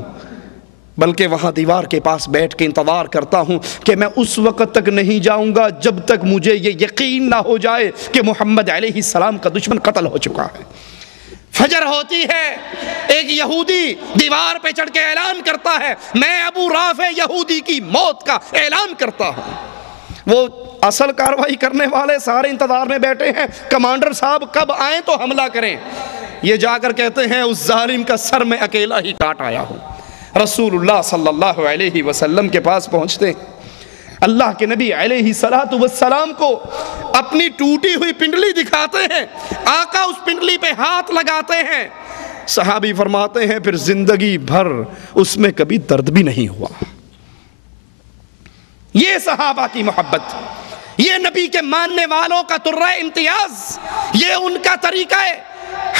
بلکہ وہاں دیوار کے پاس بیٹھ کے انتظار کرتا ہوں کہ میں اس وقت تک نہیں جاؤں گا جب تک مجھے یہ یقین نہ ہو جائے کہ محمد علیہ السلام کا دشمن قتل ہو چکا ہے۔ فجر ہوتی ہے، ایک یہودی دیوار پہ چڑھ کے اعلان کرتا ہے میں ابو رافع یہودی کی موت کا اعلان کرتا ہوں۔ وہ اصل کاروائی کرنے والے سارے انتظار میں بیٹھے ہیں، کمانڈر صاحب کب آئیں تو حملہ کریں۔ یہ جا کر کہتے ہیں اس ظالم کا سر میں اکیلا ہی کاٹ آیا ہوں۔ رسول اللہ صلی اللہ علیہ وسلم کے پاس پہنچتے ہیں، اللہ کے نبی علیہ السلام کو اپنی ٹوٹی ہوئی پنڈلی دکھاتے ہیں، آقا اس پنڈلی پہ ہاتھ لگاتے ہیں۔ صحابی فرماتے ہیں پھر زندگی بھر اس میں کبھی درد بھی نہیں ہوا۔ یہ صحابہ کی محبت، یہ نبی کے ماننے والوں کا ترہ امتیاز، یہ ان کا طریقہ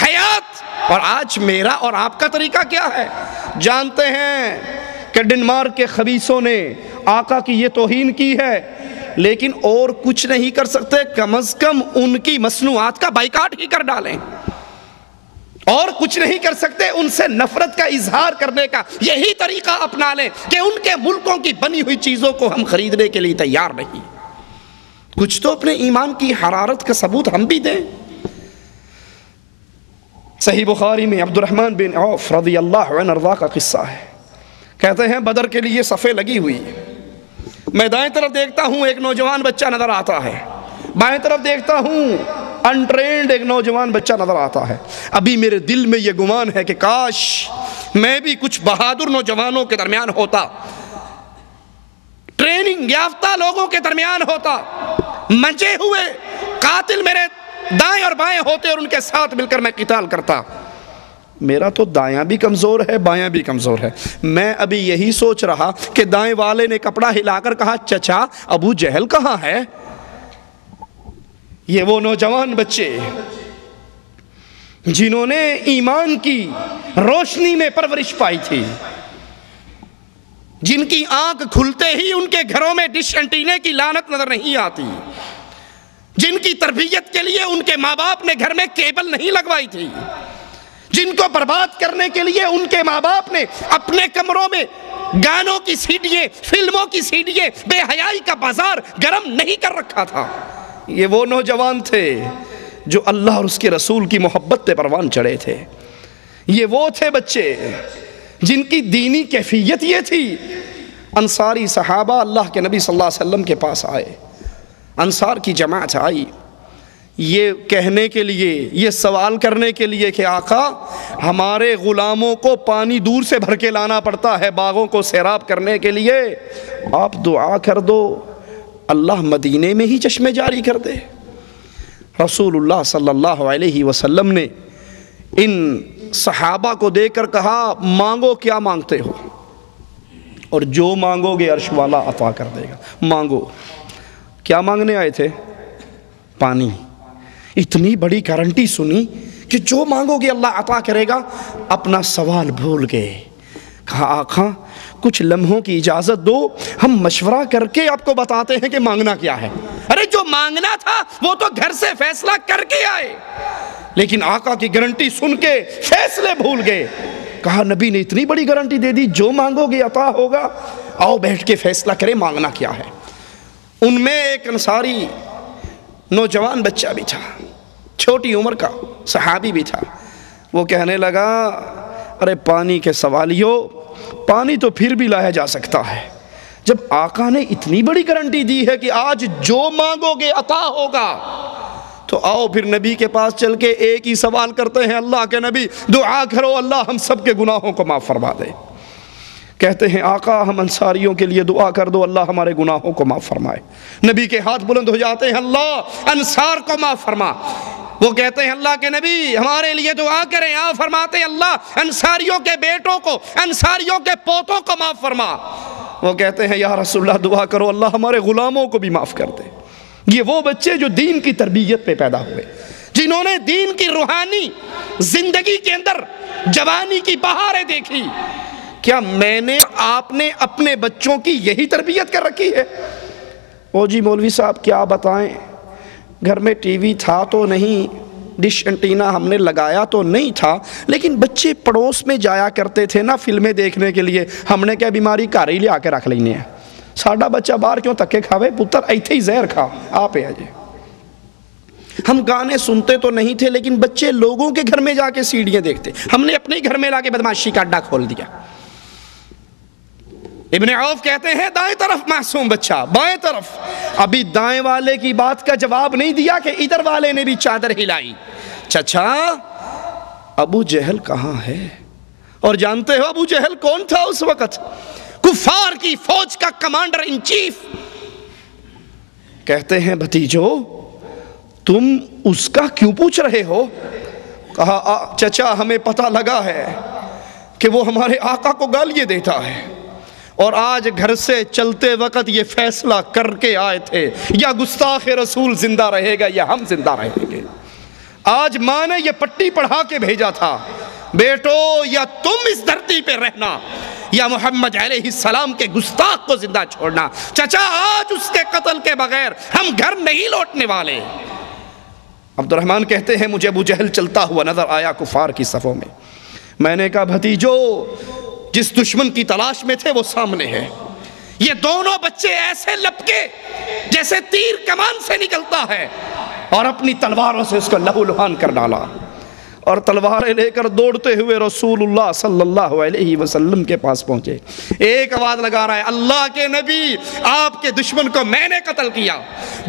حیات۔ اور آج میرا اور آپ کا طریقہ کیا ہے؟ جانتے ہیں کہ ڈنمارک کے خبیثوں نے آقا کی یہ توہین کی ہے، لیکن اور کچھ نہیں کر سکتے، کم از کم ان کی مصنوعات کا بائیکاٹ ہی کر ڈالیں۔ اور کچھ نہیں کر سکتے، ان سے نفرت کا اظہار کرنے کا یہی طریقہ اپنا لیں کہ ان کے ملکوں کی بنی ہوئی چیزوں کو ہم خریدنے کے لیے تیار نہیں۔ کچھ تو اپنے ایمان کی حرارت کا ثبوت ہم بھی دیں۔ صحیح بخاری میں عبد الرحمن بن عوف رضی اللہ عنہ ارضا کا قصہ ہے، کہتے ہیں بدر کے لیے صفیں لگی ہوئی، میں دائیں طرف دیکھتا ہوں ایک نوجوان بچہ نظر آتا ہے، بائیں طرف دیکھتا ہوں انٹرینڈ ایک نوجوان بچہ نظر آتا ہے۔ ابھی میرے دل میں یہ گمان ہے کہ کاش میں بھی کچھ بہادر نوجوانوں کے درمیان ہوتا، ٹریننگ یافتہ لوگوں کے درمیان ہوتا، منچے ہوئے قاتل میرے دائیں اور بائیں ہوتے اور ان کے ساتھ مل کر میں قتال کرتا۔ میرا تو دایاں بھی کمزور ہے، بایاں بھی کمزور ہے۔ میں ابھی یہی سوچ رہا کہ دائیں والے نے کپڑا ہلا کر کہا چچا ابو جہل کہاں ہے؟ یہ وہ نوجوان بچے جنہوں نے ایمان کی روشنی میں پرورش پائی تھی، جن کی آنکھ کھلتے ہی ان کے گھروں میں ڈش انٹینے کی لعنت نظر نہیں آتی، جن کی تربیت کے لیے ان کے ماں باپ نے گھر میں کیبل نہیں لگوائی تھی، جن کو برباد کرنے کے لیے ان کے ماں باپ نے اپنے کمروں میں گانوں کی سیڈیاں، فلموں کی سیڈیاں، بے حیائی کا بازار گرم نہیں کر رکھا تھا۔ یہ وہ نوجوان تھے جو اللہ اور اس کے رسول کی محبت پہ پروان چڑھے تھے۔ یہ وہ تھے بچے جن کی دینی کیفیت یہ تھی۔ انصاری صحابہ اللہ کے نبی صلی اللہ علیہ وسلم کے پاس آئے، انصار کی جماعت آئی یہ کہنے کے لیے، یہ سوال کرنے کے لیے کہ آقا ہمارے غلاموں کو پانی دور سے بھر کے لانا پڑتا ہے باغوں کو سیراب کرنے کے لیے، آپ دعا کر دو اللہ مدینے میں ہی چشمے جاری کر دے۔ رسول اللہ صلی اللہ علیہ وسلم نے ان صحابہ کو دیکھ کر کہا مانگو کیا مانگتے ہو، اور جو مانگو گے عرش والا عطا کر دے گا۔ مانگو، کیا مانگنے آئے تھے؟ پانی۔ اتنی بڑی گارنٹی سنی کہ جو مانگو گے اللہ عطا کرے گا، اپنا سوال بھول گئے۔ کہا آقا کچھ لمحوں کی اجازت دو، ہم مشورہ کر کے آپ کو بتاتے ہیں کہ مانگنا کیا ہے۔ ارے جو مانگنا تھا وہ تو گھر سے فیصلہ کر کے آئے، لیکن آقا کی گارنٹی سن کے فیصلے بھول گئے۔ کہا نبی نے اتنی بڑی گارنٹی دے دی، جو مانگو گے عطا ہوگا، آؤ بیٹھ کے فیصلہ کریں مانگنا کیا ہے۔ ان میں ایک انصاری نوجوان بچہ بھی تھا، چھوٹی عمر کا صحابی بھی تھا۔ وہ کہنے لگا ارے پانی کے سوالیو، پانی تو پھر بھی لایا جا سکتا ہے، جب آقا نے اتنی بڑی گارنٹی دی ہے کہ آج جو مانگو گے عطا ہوگا، تو آؤ پھر نبی کے پاس چل کے ایک ہی سوال کرتے ہیں۔ اللہ کے نبی دعا کرو اللہ ہم سب کے گناہوں کو معاف فرما دے۔ کہتے ہیں آقا ہم انصاریوں کے لیے دعا کر دو اللہ ہمارے گناہوں کو معاف فرمائے۔ نبی کے ہاتھ بلند ہو جاتے ہیں اللہ انصار کو معاف فرما۔ وہ کہتے ہیں اللہ کے نبی ہمارے لیے دعا کریں، آپ فرماتے ہیں اللہ انصاریوں کے بیٹوں کو، انصاریوں کے پوتوں کو معاف فرما۔ وہ کہتے ہیں یا رسول اللہ دعا کرو اللہ ہمارے غلاموں کو بھی معاف کر دے۔ یہ وہ بچے جو دین کی تربیت پہ پیدا ہوئے، جنہوں نے دین کی روحانی زندگی کے اندر جوانی کی بہاریں دیکھی۔ کیا میں نے آپ نے اپنے بچوں کی یہی تربیت کر رکھی ہے؟ او جی مولوی صاحب کیا بتائیں، گھر میں ٹی وی تھا تو نہیں، ڈش انٹینا ہم نے لگایا تو نہیں تھا، لیکن بچے پڑوس میں جایا کرتے تھے نا فلمیں دیکھنے کے لیے، ہم نے کیا بیماری گھر ہی لے آ کے رکھ لینی ہے، ساڈا بچہ باہر کیوں تکے کھاوے، پتر ایتھے ہی زہر کھا آپ ہے جی۔ ہم گانے سنتے تو نہیں تھے لیکن بچے لوگوں کے گھر میں جا کے سیڑیاں دیکھتے، ہم نے اپنے گھر میں لا کے بدماشی کا اڈا کھول دیا۔ ابن عوف کہتے ہیں دائیں طرف معصوم بچہ، بائیں طرف۔ ابھی دائیں والے کی بات کا جواب نہیں دیا کہ ادھر والے نے بھی چادر ہلائی۔ چچا ابو جہل کہاں ہے؟ اور جانتے ہو ابو جہل کون تھا اس وقت؟ کفار کی فوج کا کمانڈر ان چیف۔ کہتے ہیں بھتیجو تم اس کا کیوں پوچھ رہے ہو؟ کہا چچا ہمیں پتہ لگا ہے کہ وہ ہمارے آقا کو گالیاں دیتا ہے، اور آج گھر سے چلتے وقت یہ فیصلہ کر کے آئے تھے یا گستاخ رسول زندہ رہے گا یا ہم زندہ رہیں گے۔ آج ماں نے یہ پٹی پڑھا کے بھیجا تھا، بیٹو یا تم اس دھرتی پہ رہنا یا محمد علیہ السلام کے گستاخ کو زندہ چھوڑنا۔ چچا آج اس کے قتل کے بغیر ہم گھر نہیں لوٹنے والے۔ عبد الرحمن کہتے ہیں مجھے ابو جہل چلتا ہوا نظر آیا کفار کی صفوں میں۔ میں نے کہا بھتیجو جس دشمن کی تلاش میں تھے وہ سامنے ہے۔ یہ دونوں بچے ایسے لپکے جیسے تیر کمان سے نکلتا ہے، اور اپنی تلواروں سے اس کو لہو لہان کر ڈالا، اور تلواریں لے کر دوڑتے ہوئے رسول اللہ صلی اللہ علیہ وسلم کے پاس پہنچے۔ ایک آواز لگا رہا ہے اللہ کے نبی آپ کے دشمن کو میں نے قتل کیا،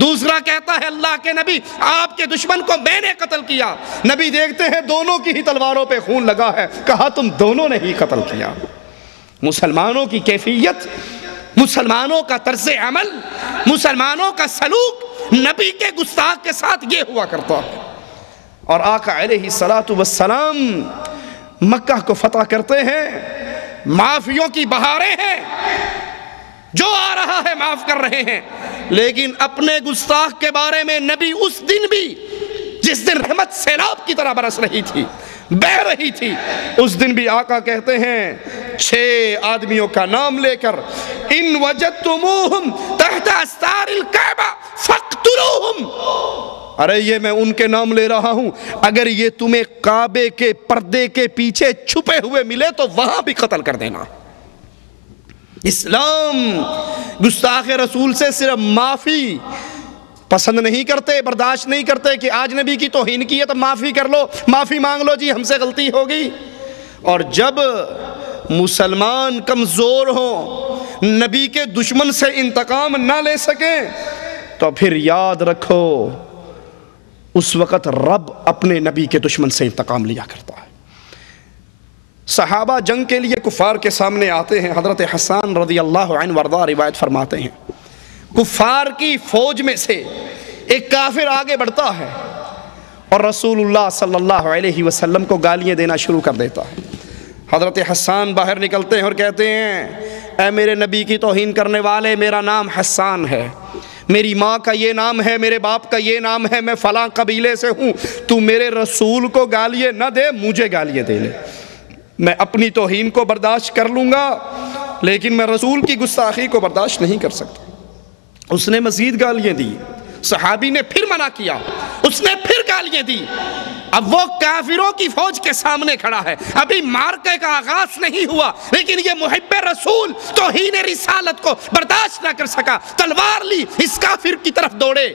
دوسرا کہتا ہے اللہ کے نبی آپ کے دشمن کو میں نے قتل کیا۔ نبی دیکھتے ہیں دونوں کی ہی تلواروں پہ خون لگا ہے، کہا تم دونوں نے ہی قتل کیا۔ مسلمانوں کی کیفیت، مسلمانوں کا طرز عمل، مسلمانوں کا سلوک نبی کے گستاخ کے ساتھ یہ ہوا کرتا ہے۔ اور آقا علیہ السلام مکہ کو فتح کرتے ہیں، معافیوں کی بہاریں ہیں، جو آ رہا ہے معاف کر رہے ہیں۔ لیکن اپنے گستاخ کے بارے میں نبی اس دن بھی، جس دن رحمت سیلاب کی طرح برس رہی تھی، بہ رہی تھی، اس دن بھی آقا کہتے ہیں 6 آدمیوں کا نام لے کر، ان وجدتموہم تحت استار الکعبہ فاقتلوہم، ارے یہ میں ان کے نام لے رہا ہوں، اگر یہ تمہیں کعبے کے پردے کے پیچھے چھپے ہوئے ملے تو وہاں بھی قتل کر دینا۔ اسلام گستاخ رسول سے صرف معافی پسند نہیں کرتے، برداشت نہیں کرتے کہ آج نبی کی توہین کی ہے تو معافی کر لو، معافی مانگ لو، جی ہم سے غلطی ہوگی۔ اور جب مسلمان کمزور ہوں، نبی کے دشمن سے انتقام نہ لے سکیں، تو پھر یاد رکھو اس وقت رب اپنے نبی کے دشمن سے انتقام لیا کرتا ہے۔ صحابہ جنگ کے لیے کفار کے سامنے آتے ہیں، حضرت حسان رضی اللہ عنہ وارضاہ روایت فرماتے ہیں، کفار کی فوج میں سے ایک کافر آگے بڑھتا ہے اور رسول اللہ صلی اللہ علیہ وسلم کو گالیاں دینا شروع کر دیتا ہے۔ حضرت حسان باہر نکلتے ہیں اور کہتے ہیں، اے میرے نبی کی توہین کرنے والے، میرا نام حسان ہے، میری ماں کا یہ نام ہے، میرے باپ کا یہ نام ہے، میں فلاں قبیلے سے ہوں، تو میرے رسول کو گالیاں نہ دے، مجھے گالیاں دے لے، میں اپنی توہین کو برداشت کر لوں گا لیکن میں رسول کی گستاخی کو برداشت نہیں کر سکتا۔ اس نے مزید گالیاں دی، صحابی نے پھر منع کیا، اس نے پھر گالیاں دی۔ اب وہ کافروں کی فوج کے سامنے کھڑا ہے، ابھی مارکے کا آغاز نہیں ہوا، لیکن یہ محب رسول توہین رسالت کو برداشت نہ کر سکا، تلوار لی، اس کافر کی طرف دوڑے۔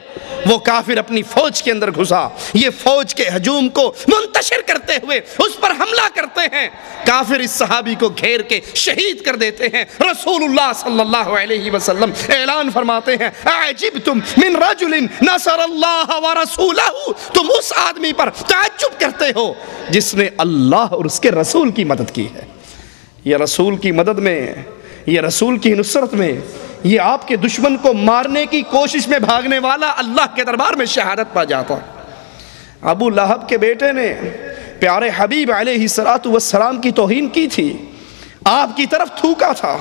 وہ کافر اپنی فوج کے اندر گھسا، یہ فوج کے ہجوم کو منتشر کرتے ہوئے اس پر حملہ کرتے ہیں، کافر اس صحابی کو گھیر کے شہید کر دیتے ہیں۔ رسول اللہ صلی اللہ علیہ وسلم اعلان فرماتے ہیں، اعجبتم من رجل نصر اللہ ورسولہ، تم اس آدمی پر تعجب کرتے ہو جس نے اللہ اور اس کے رسول کی مدد کی ہے۔ یہ رسول کی مدد میں، یہ رسول کی نصرت میں، یہ آپ کے دشمن کو مارنے کی کوشش میں بھاگنے والا اللہ کے دربار میں شہادت پا جاتا۔ ابو لہب کے بیٹے نے پیارے حبیب علیہ السلام کی توہین کی تھی، آپ کی طرف تھوکا تھا،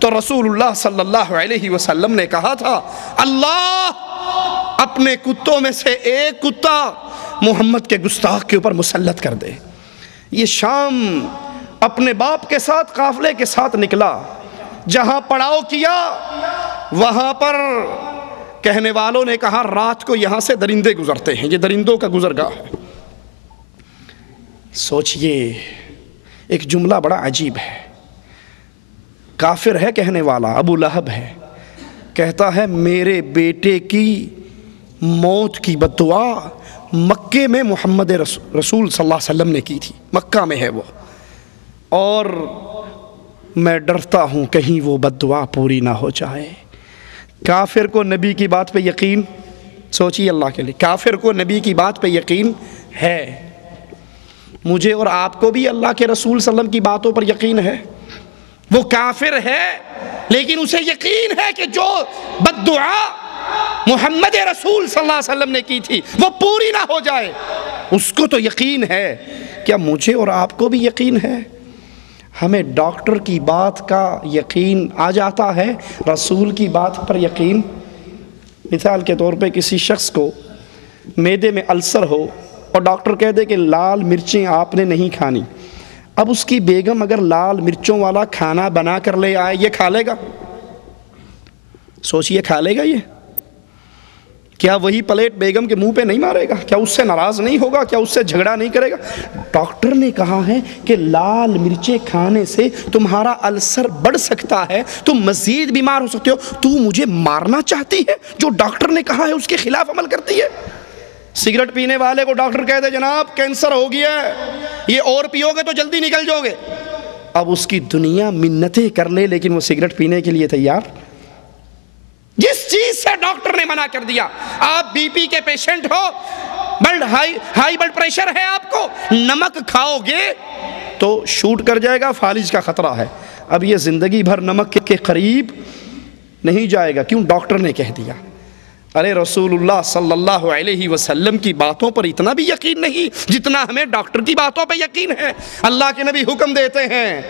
تو رسول اللہ صلی اللہ علیہ وسلم نے کہا تھا، اللہ اپنے کتوں میں سے ایک کتا محمد کے گستاخ کے اوپر مسلط کر دے۔ یہ شام اپنے باپ کے ساتھ قافلے کے ساتھ نکلا، جہاں پڑاؤ کیا وہاں پر کہنے والوں نے کہا رات کو یہاں سے درندے گزرتے ہیں، یہ درندوں کا گزرگاہ ہے۔ سوچئے ایک جملہ بڑا عجیب ہے، کافر ہے کہنے والا، ابو لہب ہے، کہتا ہے میرے بیٹے کی موت کی بد دعا مکے میں محمد رسول صلی اللہ علیہ وسلم نے کی تھی، مکہ میں ہے وہ، اور میں ڈرتا ہوں کہیں وہ بد دعا پوری نہ ہو جائے۔ کافر کو نبی کی بات پہ یقین، سوچیے اللہ کے لیے، کافر کو نبی کی بات پہ یقین ہے، مجھے اور آپ کو بھی اللہ کے رسول صلی اللہ علیہ وسلم کی باتوں پر یقین ہے۔ وہ کافر ہے لیکن اسے یقین ہے کہ جو بد دعا محمد رسول صلی اللہ علیہ وسلم نے کی تھی وہ پوری نہ ہو جائے، اس کو تو یقین ہے۔ کیا مجھے اور آپ کو بھی یقین ہے؟ ہمیں ڈاکٹر کی بات کا یقین آ جاتا ہے، رسول کی بات پر یقین؟ مثال کے طور پہ کسی شخص کو معدے میں السر ہو اور ڈاکٹر کہہ دے کہ لال مرچیں آپ نے نہیں کھانی، اب اس کی بیگم اگر لال مرچوں والا کھانا بنا کر لے آئے، یہ کھا لے گا؟ سوچئے کھا لے گا یہ؟ کیا وہی پلیٹ بیگم کے منہ پہ نہیں مارے گا؟ کیا اس سے ناراض نہیں ہوگا؟ کیا اس سے جھگڑا نہیں کرے گا؟ ڈاکٹر نے کہا ہے کہ لال مرچیں کھانے سے تمہارا السر بڑھ سکتا ہے، تم مزید بیمار ہو سکتے ہو، تو مجھے مارنا چاہتی ہے؟ جو ڈاکٹر نے کہا ہے اس کے خلاف عمل کرتی ہے۔ سگریٹ پینے والے کو ڈاکٹر کہہ دے جناب کینسر ہو گیا ہے، یہ اور پیو گے تو جلدی نکل جاؤ گے، اب اس کی دنیا منتیں کر لے لیکن وہ سگریٹ پینے کے لیے تیار۔ جس چیز سے ڈاکٹر نے منع کر دیا، آپ بی پی کے پیشنٹ ہو، ہائی بلڈ پریشر ہے آپ کو، نمک کھاؤ گے تو شوٹ کر جائے گا، فالج کا خطرہ ہے، اب یہ زندگی بھر نمک کے قریب نہیں جائے گا، کیوں؟ ڈاکٹر نے کہہ دیا۔ ارے رسول اللہ صلی اللہ علیہ وسلم کی باتوں پر اتنا بھی یقین نہیں جتنا ہمیں ڈاکٹر کی باتوں پہ یقین ہے۔ اللہ کے نبی حکم دیتے ہیں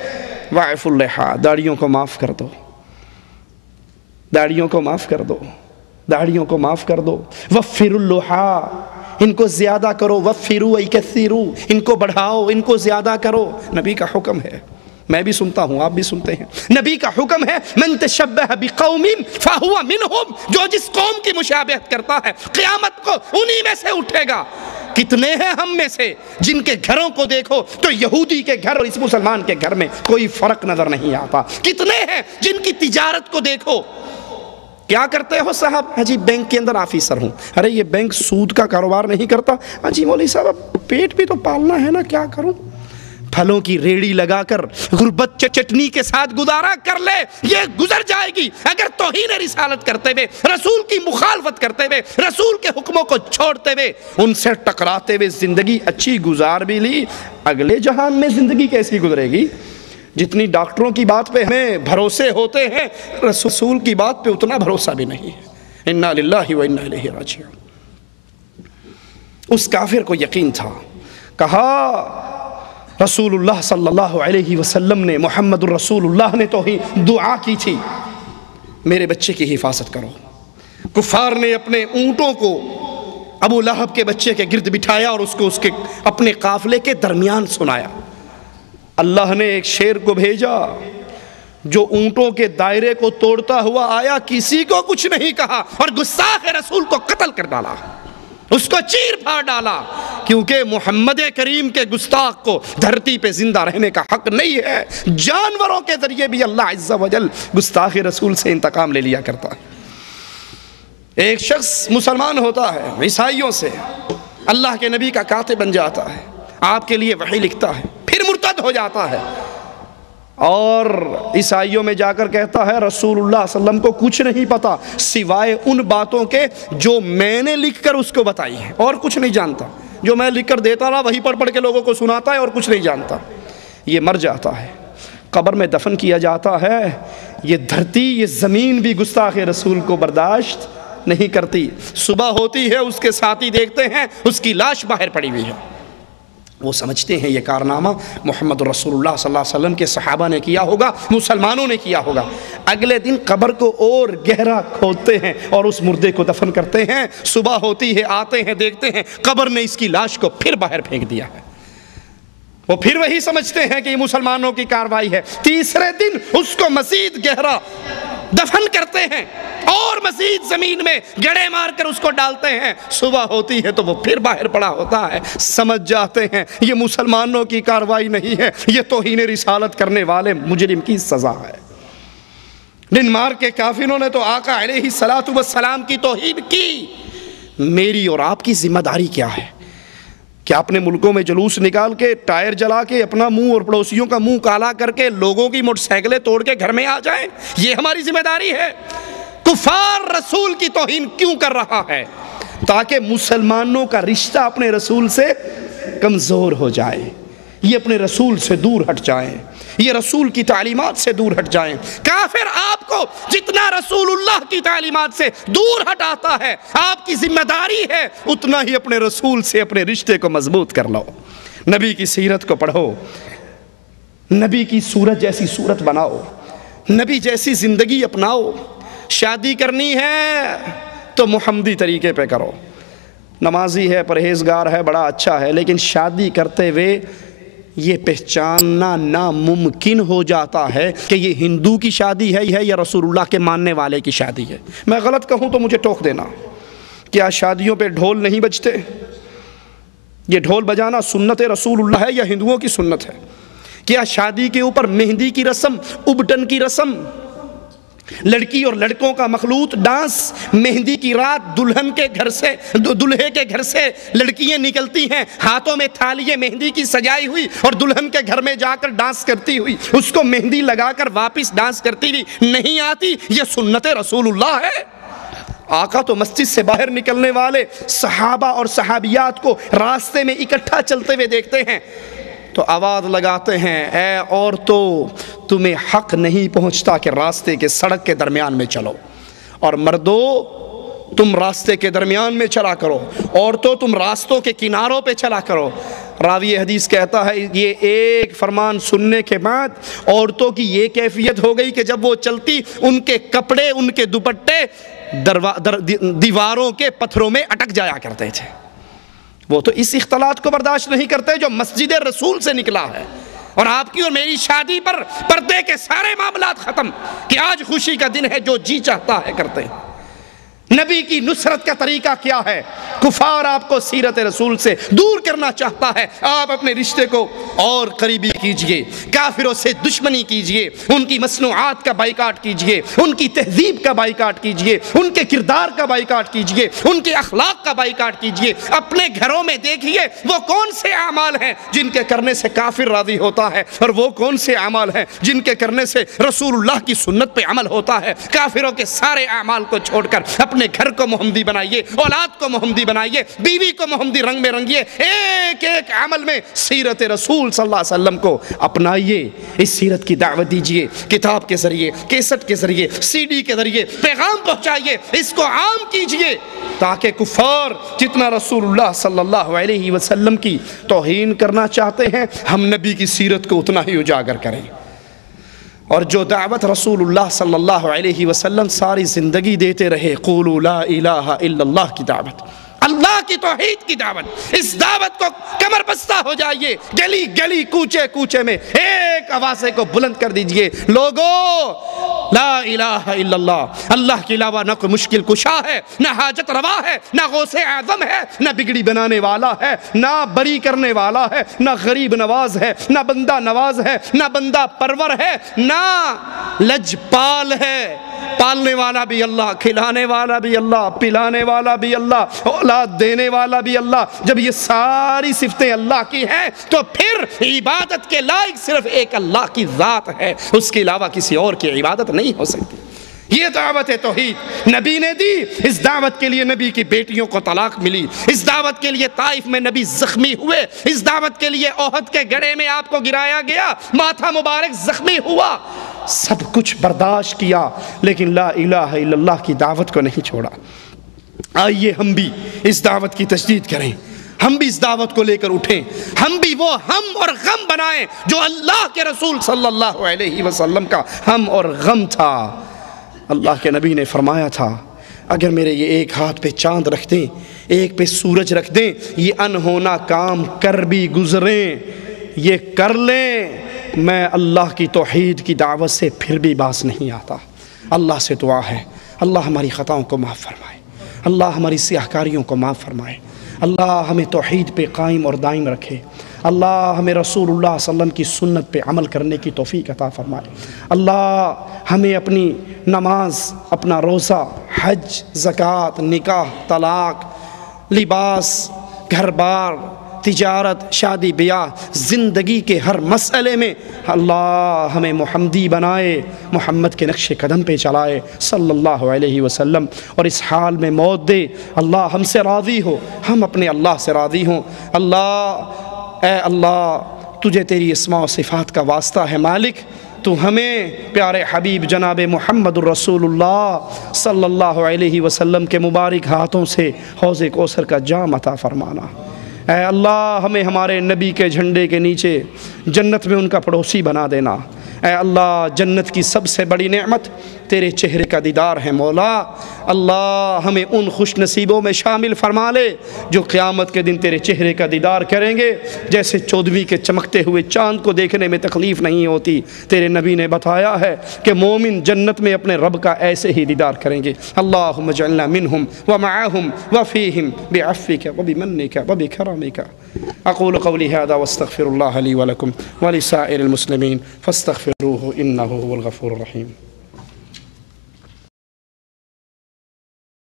وَاعْفُوا اللِّحَىٰ، داڑھیوں کو معاف کر دو، داڑھیوں کو معاف کر دو۔ داڑھیوں کو معاف کر دو. وفروا اللحى، ان کو زیادہ کرو. وفروا یکثروا، ان کو بڑھاؤ، ان کو زیادہ کرو. نبی کا حکم ہے، میں بھی سنتا ہوں، آپ بھی سنتے ہیں. نبی کا حکم ہے من تشبہ بقوم فہو منہم، جو جس قوم کی مشابہت کرتا ہے قیامت کو انہی میں سے اٹھے گا. کتنے ہیں ہم میں سے جن کے گھروں کو دیکھو تو یہودی کے گھر اور اس مسلمان کے گھر میں کوئی فرق نظر نہیں آتا. کتنے ہیں جن کی تجارت کو دیکھو. کیا کرتے ہو صاحب؟ ہاں جی بینک کے اندر آفیسر ہوں. ارے یہ بینک سود کا کاروبار نہیں کرتا. ہاں جی مولوی صاحب اب پیٹ بھی تو پالنا ہے نا، کیا کروں؟ پھلوں کی ریڑھی لگا کر غربت چٹنی کے ساتھ گزارا کر لے، یہ گزر جائے گی. اگر توہین رسالت کرتے ہوئے، رسول کی مخالفت کرتے ہوئے، رسول کے حکموں کو چھوڑتے ہوئے، ان سے ٹکراتے ہوئے زندگی اچھی گزار بھی لی، اگلے جہان میں زندگی کیسی گزرے گی؟ جتنی ڈاکٹروں کی بات پہ ہمیں بھروسے ہوتے ہیں، رسول کی بات پہ اتنا بھروسہ بھی نہیں ہے. انا للہ و انا الیہ راجعون. اس کافر کو یقین تھا. کہا رسول اللہ صلی اللہ علیہ وسلم نے، محمد الرسول اللہ نے تو ہی دعا کی تھی میرے بچے کی حفاظت کرو. کفار نے اپنے اونٹوں کو ابو لہب کے بچے کے گرد بٹھایا اور اس کو اس کے اپنے قافلے کے درمیان سنایا. اللہ نے ایک شیر کو بھیجا جو اونٹوں کے دائرے کو توڑتا ہوا آیا، کسی کو کچھ نہیں کہا اور گستاخ رسول کو قتل کر ڈالا، اس کو چیر پھاڑ ڈالا، کیونکہ محمد کریم کے گستاخ کو دھرتی پہ زندہ رہنے کا حق نہیں ہے. جانوروں کے ذریعے بھی اللہ عز و جل گستاخ رسول سے انتقام لے لیا کرتا ہے. ایک شخص مسلمان ہوتا ہے عیسائیوں سے، اللہ کے نبی کا کاتب بن جاتا ہے، آپ کے لیے وحی لکھتا ہے، پھر مرتد ہو جاتا ہے اور عیسائیوں میں جا کر کہتا ہے رسول اللہ صلی اللہ علیہ وسلم کو کچھ نہیں پتا سوائے ان باتوں کے جو میں نے لکھ کر اس کو بتائی ہے، اور کچھ نہیں جانتا. جو میں لکھ کر دیتا رہا وہی پڑھ پڑھ کے لوگوں کو سناتا ہے اور کچھ نہیں جانتا. یہ مر جاتا ہے، قبر میں دفن کیا جاتا ہے. یہ دھرتی، یہ زمین بھی گستاخ رسول کو برداشت نہیں کرتی. صبح ہوتی ہے، اس کے ساتھی دیکھتے ہیں اس کی لاش باہر پڑی ہوئی ہے. وہ سمجھتے ہیں یہ کارنامہ محمد رسول اللہ صلی اللہ علیہ وسلم کے صحابہ نے کیا ہوگا، مسلمانوں نے کیا ہوگا. اگلے دن قبر کو اور گہرا کھودتے ہیں اور اس مردے کو دفن کرتے ہیں. صبح ہوتی ہے، آتے ہیں، دیکھتے ہیں قبر نے اس کی لاش کو پھر باہر پھینک دیا ہے. وہ پھر وہی سمجھتے ہیں کہ یہ مسلمانوں کی کارروائی ہے. تیسرے دن اس کو مزید گہرا دفن کرتے ہیں اور مزید زمین میں گڑے مار کر اس کو ڈالتے ہیں. صبح ہوتی ہے تو وہ پھر باہر پڑا ہوتا ہے. سمجھ جاتے ہیں یہ مسلمانوں کی کارروائی نہیں ہے، یہ توہین رسالت کرنے والے مجرم کی سزا ہے. ڈنمارک کے کافروں نے تو آقا علیہ السلام کی توہین کی. میری اور آپ کی ذمہ داری کیا ہے؟ کیا اپنے ملکوں میں جلوس نکال کے، ٹائر جلا کے، اپنا منہ اور پڑوسیوں کا منہ کالا کر کے لوگوں کی موٹر سائیکلیں توڑ کے گھر میں آ جائیں؟ یہ ہماری ذمہ داری ہے. کفار رسول کی توہین کیوں کر رہا ہے؟ تاکہ مسلمانوں کا رشتہ اپنے رسول سے کمزور ہو جائے، یہ اپنے رسول سے دور ہٹ جائیں، یہ رسول کی تعلیمات سے دور ہٹ جائیں. کافر آپ کو جتنا رسول اللہ کی تعلیمات سے دور ہٹاتا ہے، آپ کی ذمہ داری ہے اتنا ہی اپنے رسول سے اپنے رشتے کو مضبوط کر لو. نبی کی سیرت کو پڑھو، نبی کی صورت جیسی صورت بناؤ، نبی جیسی زندگی اپناؤ. شادی کرنی ہے تو محمدی طریقے پہ کرو. نمازی ہے، پرہیزگار ہے، بڑا اچھا ہے، لیکن شادی کرتے ہوئے یہ پہچاننا ناممکن ہو جاتا ہے کہ یہ ہندو کی شادی ہے یا رسول اللہ کے ماننے والے کی شادی ہے. میں غلط کہوں تو مجھے ٹوک دینا. کیا شادیوں پہ ڈھول نہیں بجتے؟ یہ ڈھول بجانا سنت رسول اللہ ہے یا ہندوؤں کی سنت ہے؟ کیا شادی کے اوپر مہندی کی رسم، ابٹن کی رسم، لڑکی اور لڑکوں کا مخلوط ڈانس، مہندی کی رات دلہن کے گھر سے، دلہے کے گھر سے لڑکیاں نکلتی ہیں ہاتھوں میں تھالیاں مہندی کی سجائی ہوئی اور دلہن کے گھر میں جا کر ڈانس کرتی ہوئی، اس کو مہندی لگا کر واپس ڈانس کرتی ہوئی نہیں آتی، یہ سنت رسول اللہ ہے؟ آقا تو مسجد سے باہر نکلنے والے صحابہ اور صحابیات کو راستے میں اکٹھا چلتے ہوئے دیکھتے ہیں تو آواز لگاتے ہیں، اے عورتوں تمہیں حق نہیں پہنچتا کہ راستے کے سڑک کے درمیان میں چلو، اور مردو تم راستے کے درمیان میں چلا کرو، عورتوں تم راستوں کے کناروں پہ چلا کرو. راوی حدیث کہتا ہے یہ ایک فرمان سننے کے بعد عورتوں کی یہ کیفیت ہو گئی کہ جب وہ چلتی ان کے کپڑے، ان کے دوپٹے دیواروں کے پتھروں میں اٹک جایا کرتے تھے۔ وہ تو اس اختلاط کو برداشت نہیں کرتے جو مسجد رسول سے نکلا ہے، اور آپ کی اور میری شادی پر پردے کے سارے معاملات ختم کہ آج خوشی کا دن ہے، جو جی چاہتا ہے کرتے ہیں۔ نبی کی نصرت کا طریقہ کیا ہے؟ کفار آپ کو سیرت رسول سے دور کرنا چاہتا ہے، آپ اپنے رشتے کو اور قریبی کیجئے، کافروں سے دشمنی کیجئے، ان کی مصنوعات کا بائیکاٹ کیجئے، ان کی تہذیب کا بائیکاٹ کیجئے، ان کے کردار کا بائیکاٹ کیجئے، ان کے اخلاق کا بائیکاٹ کیجئے۔ اپنے گھروں میں دیکھیے وہ کون سے اعمال ہیں جن کے کرنے سے کافر راضی ہوتا ہے، اور وہ کون سے اعمال ہیں جن کے کرنے سے رسول اللہ کی سنت پہ عمل ہوتا ہے۔ کافروں کے سارے اعمال کو چھوڑ کر اپنے گھر کو محمدی بنائیے، اولاد کو محمدی بنائیے، بیوی کو محمدی رنگ میں رنگیے، ایک ایک عمل میں سیرت رسول صلی اللہ علیہ وسلم کو اپنائیے، اس سیرت کی دعوت دیجئے، کتاب کے ذریعے، کیسٹ کے ذریعے، سی ڈی کے ذریعے پیغام پہنچائیے، اس کو عام کیجئے، تاکہ کفار جتنا رسول اللہ صلی اللہ علیہ وسلم کی توہین کرنا چاہتے ہیں، ہم نبی کی سیرت کو اتنا ہی اجاگر کریں۔ اور جو دعوت رسول اللہ صلی اللہ علیہ وسلم ساری زندگی دیتے رہے، قولوا لا الہ الا اللہ کی دعوت، اللہ کی توحید کی دعوت، اس دعوت کو کمر بستہ ہو جائیے، گلی گلی کوچے کوچے میں ایک آوازے کو بلند کر دیجئے، لوگو لا الہ الا اللہ، اللہ کے علاوہ نہ کوئی مشکل کشا ہے، نہ حاجت روا ہے، نہ غوث اعظم ہے، نہ بگڑی بنانے والا ہے، نہ بری کرنے والا ہے، نہ غریب نواز ہے، نہ بندہ نواز ہے، نہ بندہ پرور ہے، نہ لجپال ہے، پالنے والا بھی اللہ، کھلانے والا بھی اللہ، پلانے والا بھی اللہ، اولاد دینے والا بھی اللہ۔ جب یہ ساری صفتیں اللہ کی ہیں تو پھر عبادت کے لائق صرف ایک اللہ کی ذات ہے، اس کے علاوہ کسی اور کی عبادت نہیں ہو سکتی۔ یہ دعوت توحید نبی نے دی، اس دعوت کے لیے نبی کی بیٹیوں کو طلاق ملی، اس دعوت کے لیے طائف میں نبی زخمی ہوئے، اس دعوت کے لیے احد کے گڑھے میں آپ کو گرایا گیا، ماتھا مبارک زخمی ہوا، سب کچھ برداشت کیا، لیکن لا الہ الا اللہ کی دعوت کو نہیں چھوڑا۔ آئیے ہم بھی اس دعوت کی تجدید کریں، ہم بھی اس دعوت کو لے کر اٹھیں، ہم بھی وہ ہم اور غم بنائیں جو اللہ کے رسول صلی اللہ علیہ وسلم کا ہم اور غم تھا۔ اللہ کے نبی نے فرمایا تھا، اگر میرے یہ ایک ہاتھ پہ چاند رکھ دیں، ایک پہ سورج رکھ دیں، یہ انہونا کام کر بھی گزریں، یہ کر لیں، میں اللہ کی توحید کی دعوت سے پھر بھی باز نہیں آتا۔ اللہ سے دعا ہے، اللہ ہماری خطاؤں کو معاف فرمائے، اللہ ہماری سیاہ کاریوں کو معاف فرمائے، اللہ ہمیں توحید پہ قائم اور دائم رکھے، اللہ ہمیں رسول اللہ صلی اللہ علیہ وسلم کی سنت پہ عمل کرنے کی توفیق عطا فرمائے، اللہ ہمیں اپنی نماز، اپنا روزہ، حج، زکوٰۃ، نکاح، طلاق، لباس، گھر بار، تجارت، شادی بیاہ، زندگی کے ہر مسئلے میں اللہ ہمیں محمدی بنائے، محمد کے نقش قدم پہ چلائے صلی اللہ علیہ وسلم، اور اس حال میں موت دے، اللہ ہم سے راضی ہو، ہم اپنے اللہ سے راضی ہوں۔ اللہ اے اللہ، تجھے تیری اسماء و صفات کا واسطہ ہے مالک، تو ہمیں پیارے حبیب جناب محمد الرسول اللہ صلی اللہ علیہ وسلم کے مبارک ہاتھوں سے حوض کوثر کا جام عطا فرمانا۔ اے اللہ، ہمیں ہمارے نبی کے جھنڈے کے نیچے جنت میں ان کا پڑوسی بنا دینا۔ اے اللہ، جنت کی سب سے بڑی نعمت تیرے چہرے کا دیدار ہے مولا، اللہ ہمیں ان خوش نصیبوں میں شامل فرما لے جو قیامت کے دن تیرے چہرے کا دیدار کریں گے، جیسے 14ویں کے چمکتے ہوئے چاند کو دیکھنے میں تکلیف نہیں ہوتی۔ تیرے نبی نے بتایا ہے کہ مومن جنت میں اپنے رب کا ایسے ہی دیدار کریں گے۔ اللہم اجعلنا منہم ومعہم وفیہم بعفوک وبمنک وبکرمک۔ اقول قولی ھذا واستغفر اللہ لی ولکم ولسائر المسلمین فاستغفروہ انہ هو الغفور الرحیم۔